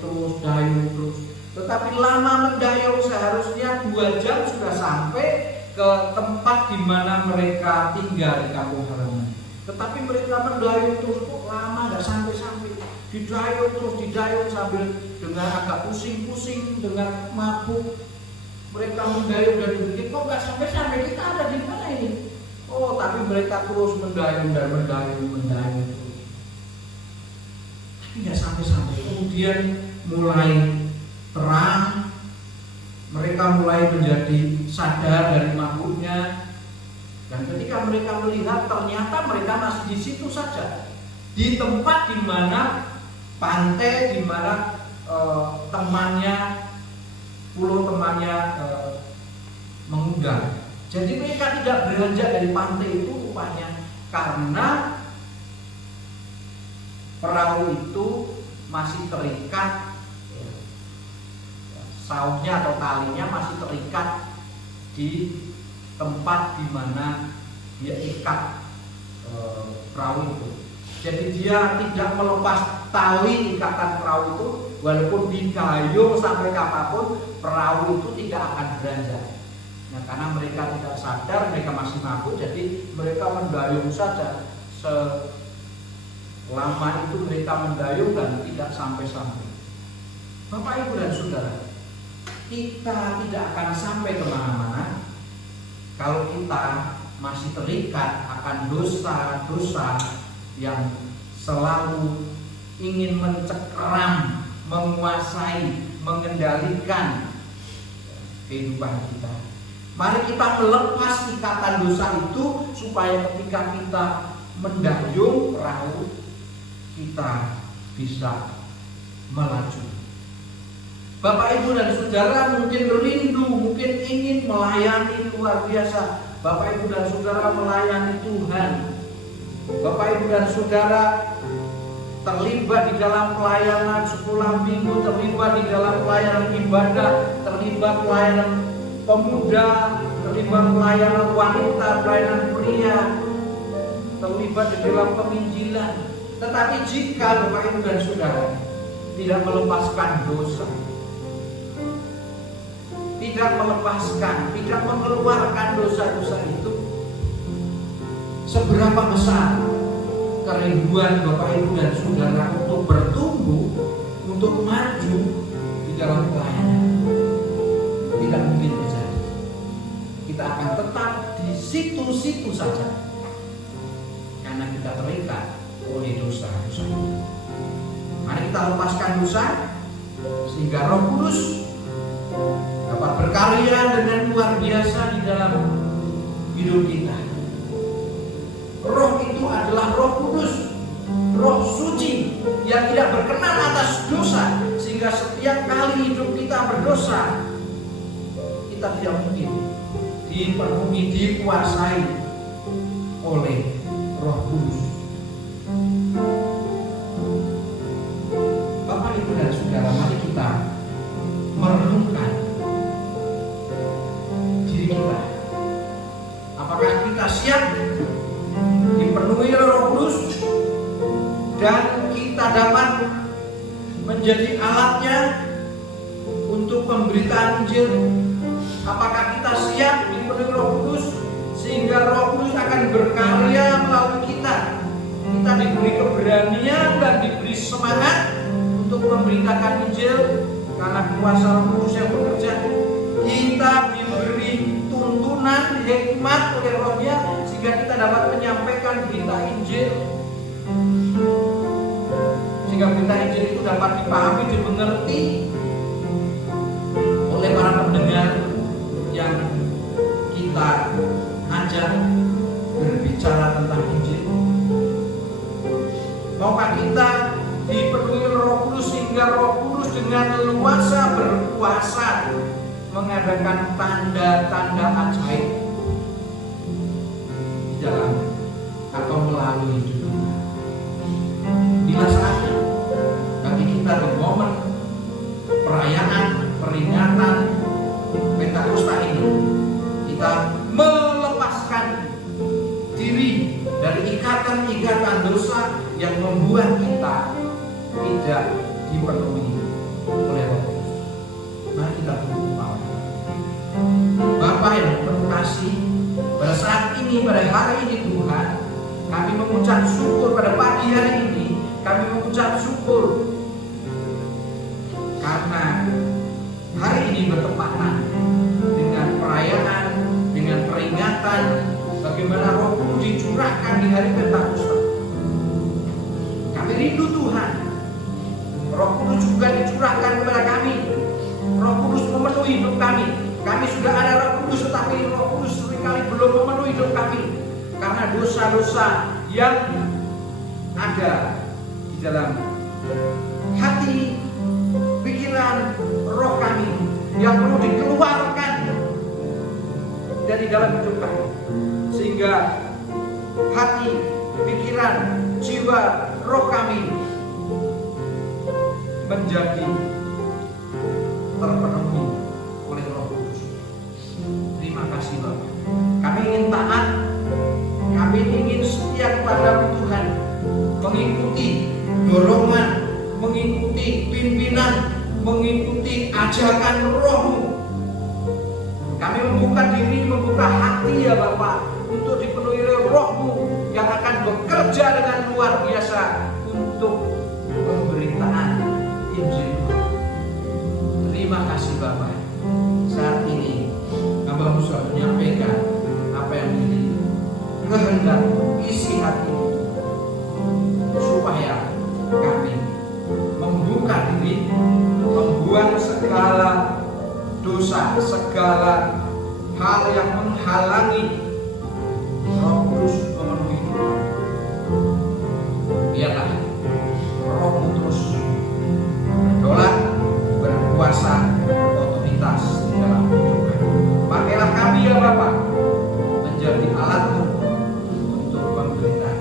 terus. Tetapi lama mendayung, seharusnya 2 jam sudah sampai ke tempat di mana mereka tinggal di kampung halaman. Tetapi mereka mendayung terus, kok lama nggak sampai-sampai. Didayung sambil dengan agak pusing-pusing, dengan mabuk. Mereka mendayung dan berpikir, kok nggak sampai-sampai, kita ada di mana ini? Oh, tapi mereka terus mendayung terus. Tapi nggak sampai-sampai. Kemudian mulai terang, mereka mulai menjadi sadar dari mabuknya. Dan ketika mereka melihat, ternyata mereka masih di situ saja, di tempat di mana pantai, di mana pulau temannya mengundang. Jadi mereka tidak beranjak dari pantai itu rupanya karena perahu itu masih terikat, sautnya atau talinya masih terikat di tempat di mana dia ikat perahu itu. Jadi dia tidak melepas tali ikatan perahu itu, walaupun didayung sampai kapanpun perahu itu tidak akan beranjak. Nah, karena mereka tidak sadar, mereka masih mabuk, jadi mereka mendayung saja. Selama itu mereka mendayung dan tidak sampai-sampai. Bapak, Ibu, dan Saudara, kita tidak akan sampai kemana-mana kalau kita masih terikat akan dosa-dosa yang selalu ingin mencekram, menguasai, mengendalikan kehidupan kita. Mari kita melepas ikatan dosa itu supaya ketika kita mendayung perahu, kita bisa melaju. Bapak, Ibu, dan Saudara mungkin rindu, mungkin ingin melayani luar biasa. Bapak, Ibu, dan Saudara melayani Tuhan. Bapak, Ibu, dan Saudara terlibat di dalam pelayanan sekolah minggu, terlibat di dalam pelayanan ibadah, terlibat pelayanan pemuda, terlibat pelayanan wanita, pelayanan pria, terlibat di dalam penginjilan. Tetapi jika Bapak, Ibu, dan Saudara tidak melepaskan dosa, tidak melepaskan, tidak mengeluarkan dosa-dosa itu, seberapa besar kerinduan Bapak, Ibu, dan Saudara untuk bertumbuh, untuk maju di dalam pelayanan, tidak mungkin terjadi. Kita akan tetap situ-situ saja. Karena kita terikat oleh dosa-dosa. Mari kita lepaskan dosa sehingga Roh Kudus dapat berkarya dengan luar biasa di dalam hidup kita. Roh itu adalah Roh Kudus, Roh suci yang tidak berkenan atas dosa, sehingga setiap kali hidup kita berdosa, kita tidak mungkin dipenuhi, dikuasai oleh Roh Kudus. Bapak, Ibu, dan Saudara, mari kita merenungkan diri kita. Apakah kita siap dipenuhi oleh Roh Kudus dan kita dapat menjadi alatnya untuk pemberitaan Injil? Apakah kita siap dipenuhi Roh Kudus sehingga Roh Kudus akan berkarya melalui kita? Kita diberi keberanian dan diberi semangat untuk memberitakan Injil karena kuasa Roh Kudus yang bekerja. Kita diberi tuntunan, hikmat oleh Roh-Nya sehingga kita dapat menyampaikan berita Injil, sehingga berita Injil itu dapat dipahami, dimengerti oleh para pendengar yang kita ajak berbicara tentang Injil. Maukah kita dipenuhi Roh Kudus sehingga Roh Kudus dengan leluasa berkuasa mengadakan tanda-tanda ajaib di dalam atau melalui hidup kita. Bila saatnya bagi kita di momen perayaan peringatan Pentakosta ini, kita melepaskan diri dari ikatan-ikatan dosa yang membuat kita tidak dipenuhi oleh Roh Kudus. Mari kita berdoa. Bapa yang berkasih, pada saat ini, pada hari ini Tuhan, kami mengucap syukur pada pagi hari ini. Kami mengucap syukur karena hari ini bertepatan dengan perayaan, dengan peringatan bagaimana Roh Kudus dicurahkan di hari Pentakosta. Kami rindu Tuhan, Roh Kudus juga dicurahkan kepada kami. Roh Kudus memenuhi hidup kami. Kami sudah ada Roh Kudus, tetapi Roh Kudus seringkali belum memenuhi hidup kami karena dosa-dosa yang ada di dalam hati, pikiran, roh kami yang perlu dikeluarkan dari dalam hidup kami, sehingga hati, pikiran, jiwa, roh kami menjadi terpenuhi oleh Roh Kudus. Terima kasih Bapak. Kami ingin taat, kami ingin setia kepada Tuhan, mengikuti dorongan, mengikuti pimpinan, mengikuti ajakan Roh-Mu. Kami membuka diri, membuka hati ya Bapak, untuk dipenuhi oleh Roh-Mu yang akan bekerja dengan luar biasa untuk pemberitaan Injil. Terima kasih Bapak. Saat ini hamba-Mu sudah menyampaikan apa yang menjadi kehendak isi hati, supaya kami membuka diri, membuang segala dosa, segala hal yang menghalangi Roh Kudus memenuhi hidup kami. Biarlah Roh-Mu terus berdaulat, berkuasa, otoritas di dalam hidup kami. Pakailah kami ya Bapak menjadi alat-Mu untuk pemberitaan.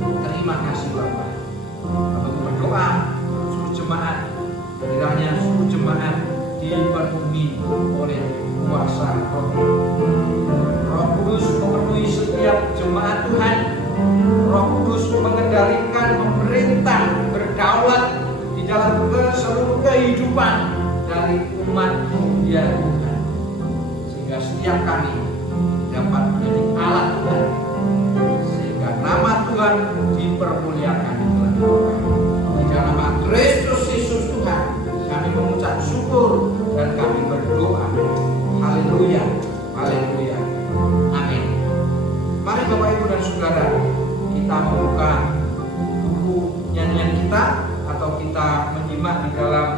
Terima kasih Bapak. Kami berdoa seluruh jemaat, kiranya seluruh jemaat dipenuhi oleh kuasa Roh. Roh Kudus memenuhi setiap jemaat Tuhan. Roh Kudus mengendalikan, memerintah, berdaulat di dalam seluruh kehidupan dari umat-Mu ya Tuhan, sehingga setiap kami dapat menjadi alat Tuhan, sehingga nama Tuhan dipermuliakan di dalam hidup kami. Di dalam nama Kristus Yesus Tuhan, kami mengucap syukur dan kami berdoa. Haleluya. kita atau kita menyimak di dalam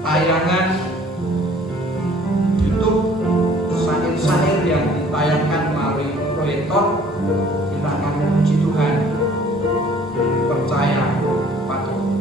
tayangan YouTube syair-syair yang ditayangkan melalui proyektor, kita akan memuji Tuhan, percaya, patuh.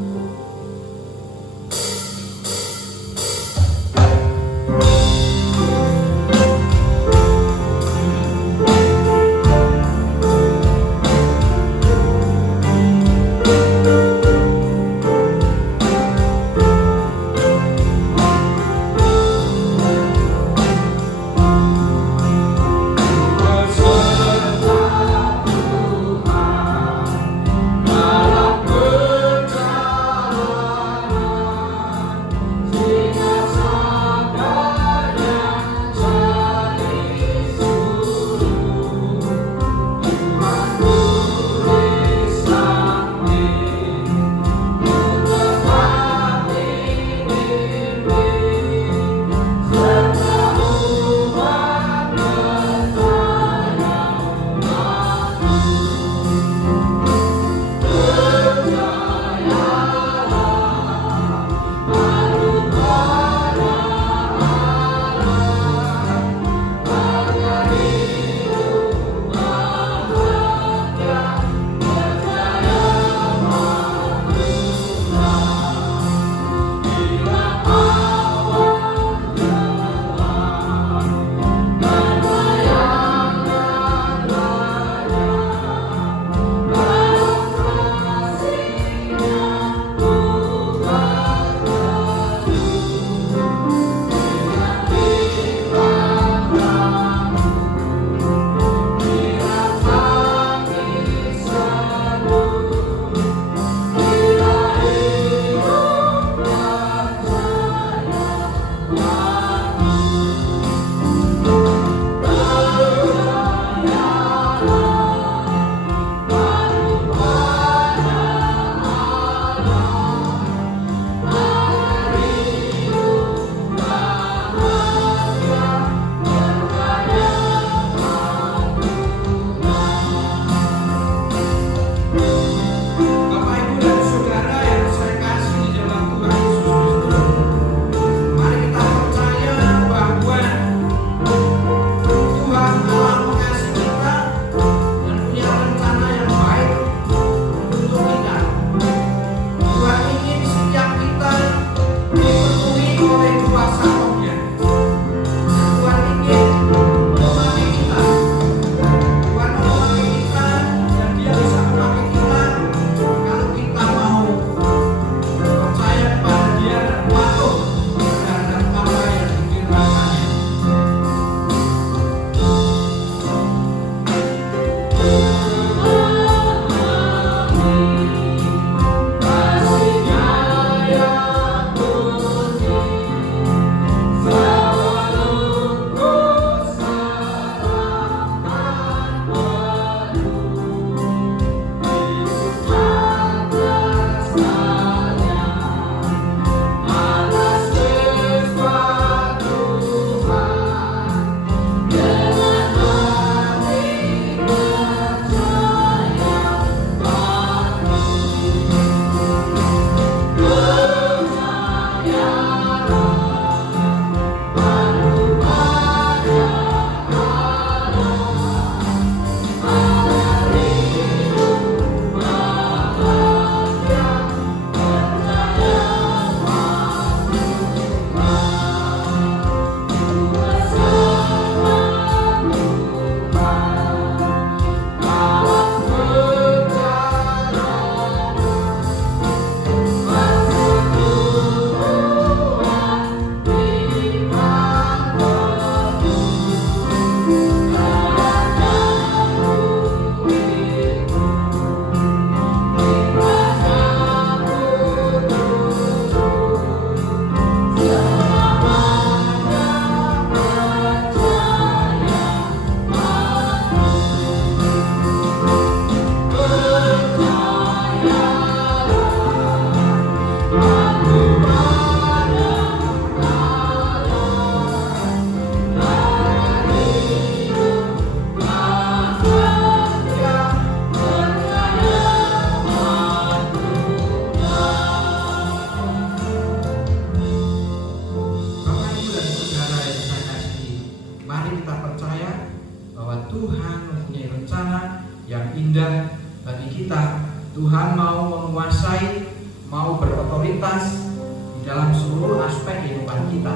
yang indah bagi kita. Tuhan mau menguasai, mau berotoritas di dalam seluruh aspek kehidupan kita.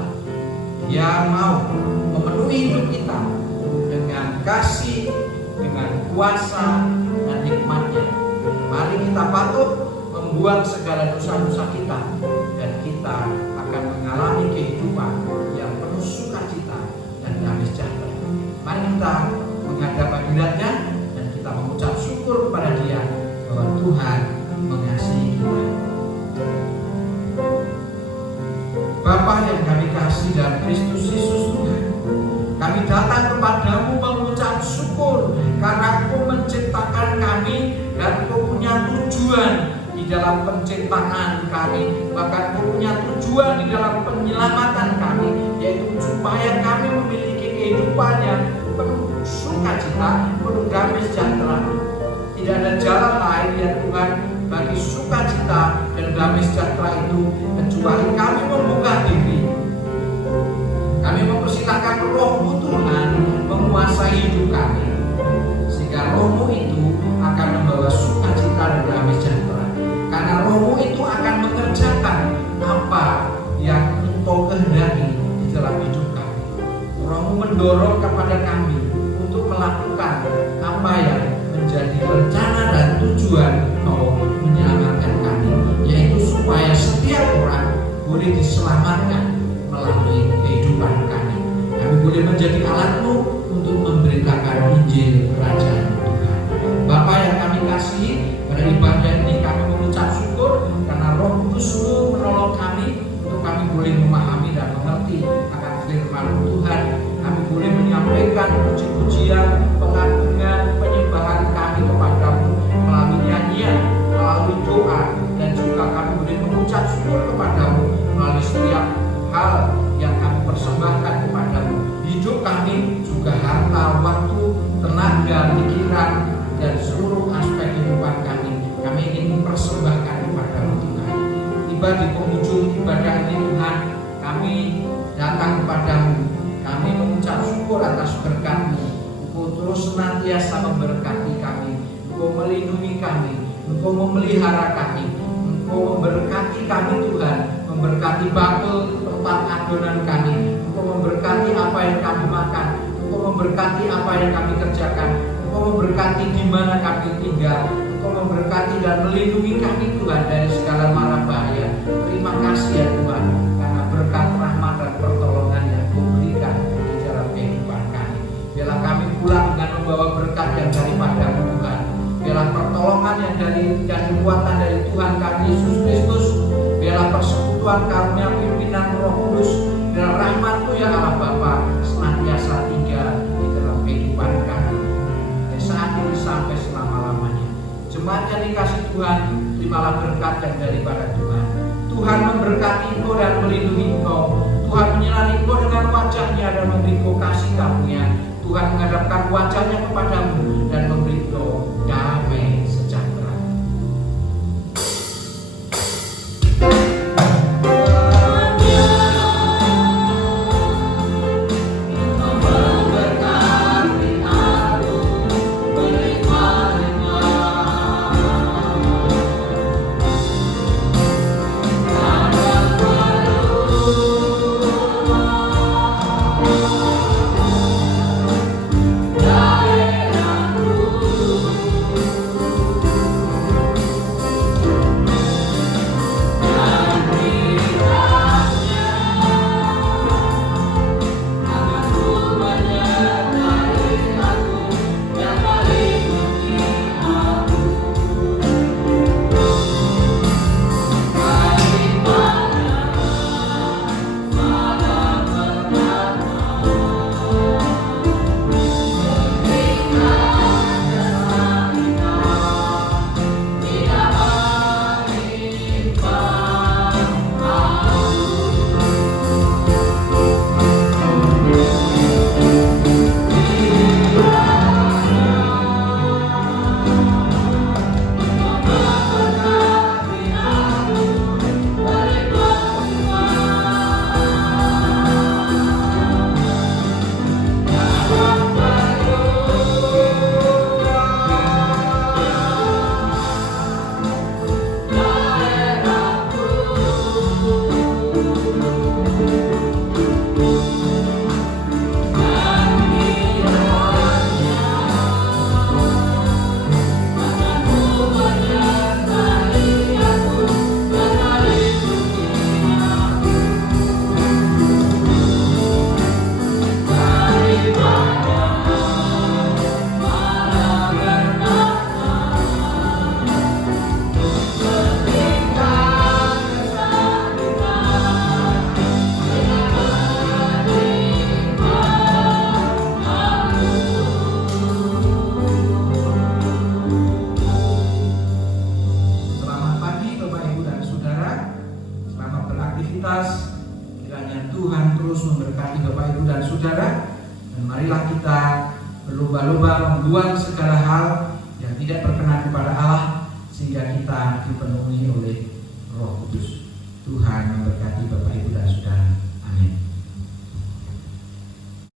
Dia mau memenuhi hidup kita dengan kasih, dengan kuasa dan hikmat-Nya. Mari kita patut membuang segala dosa-dosa kita, dan kita akan mengalami kehidupan yang penuh sukacita dan damai sejahtera. Mari kita menghadap hadirat-Nya dan kita mengucap syukur kepada Dia bahwa Tuhan mengasihi kita. Bapa yang kami kasih dalam Kristus Yesus Tuhan, kami datang kepadamu mengucap syukur karena Engkau menciptakan kami dan Engkau punya tujuan di dalam penciptaan kami, bahkan Engkau punya tujuan di dalam penyelamatan kami, yaitu supaya kami memiliki kehidupan yang penuh sukacita, penuh damai sejahtera. Tidak ada jalan lain ya Tuhan bagi sukacita dan damai sejahtera itu kecuali kami membuka diri. Kami mempersilahkan Roh-Mu Tuhan menguasai hidup kami, sehingga Roh-Mu itu akan membawa sukacita dan damai sejahtera. Karena Roh-Mu itu akan mengerjakan apa yang Engkau kehendaki di dalam hidup kami. Roh-Mu mendorong kepada kami untuk melakukan apa yang menjadi rencana dan tujuan Engkau menyelamatkan kami, yaitu supaya setiap orang boleh diselamatkan melalui kehidupan kami. Kami boleh menjadi alat-Mu untuk memberitakan Injil Kerajaan Tuhan. Bapa yang kami kasih, pada ibadah ini kami mengucap syukur karena Roh Kudus-Mu menolong kami untuk kami boleh memahami dan mengerti akan firman Tuhan. Kami boleh menyampaikan puji-pujian, pengagungan, penyembahan kami kepadamu melalui nyanyian, melalui doa, dan juga kami boleh mengucap syukur kepadamu melalui setiap hal yang kami persembahkan kepadamu. Hidup kami juga harta, waktu, tenaga, pikiran, dan seluruh aspek kehidupan kami ingin mempersembahkan kepadamu Tuhan. Tiba di penghujung ibadah ini Tuhan, kami datang kepadamu. Kami mengucap syukur atas berkat-Mu. Engkau terus senantiasa memberkati kami, Engkau melindungi kami, Engkau memelihara kami, Engkau memberkati kami Tuhan, memberkati bakul tempat adonan kami, Engkau memberkati apa yang kami makan, Engkau memberkati apa yang kami kerjakan, Engkau memberkati di mana kami tinggal, Engkau memberkati dan melindungi kami Tuhan dari segala mara bahaya. Terima kasih ya Tuhan, karena berkat rahmat dan pertolongan yang Kau berikan di dalam kehidupan kami. Biarlah kami pulang dengan membawa berkat yang daripada-Mu Tuhan. Biarlah pertolongan yang dari dan kekuatan dari Tuhan kami Yesus Kristus. Biarlah persekutuan karunia pimpinan Roh Kudus dan rahmat-Mu ya Allah Bapa senantiasa tinggal di dalam kehidupan kami dari saat ini sampai selama-lamanya. Jemaat yang dikasih Tuhan, terimalah berkat yang daripada Tuhan. Tuhan memberkati engkau dan melindungi engkau. Tuhan menyinari engkau dengan wajah-Nya dan memberi engkau kasih karunia. Tuhan menghadapkan wajah-Nya kepadamu dan memberi engkau damai sejahtera. Daerahku beraktivitas. Kiranya Tuhan terus memberkati Bapak Ibu dan Saudara, dan marilah kita berlomba-lomba membuang segala hal yang tidak berkenan kepada Allah, sehingga kita dipenuhi oleh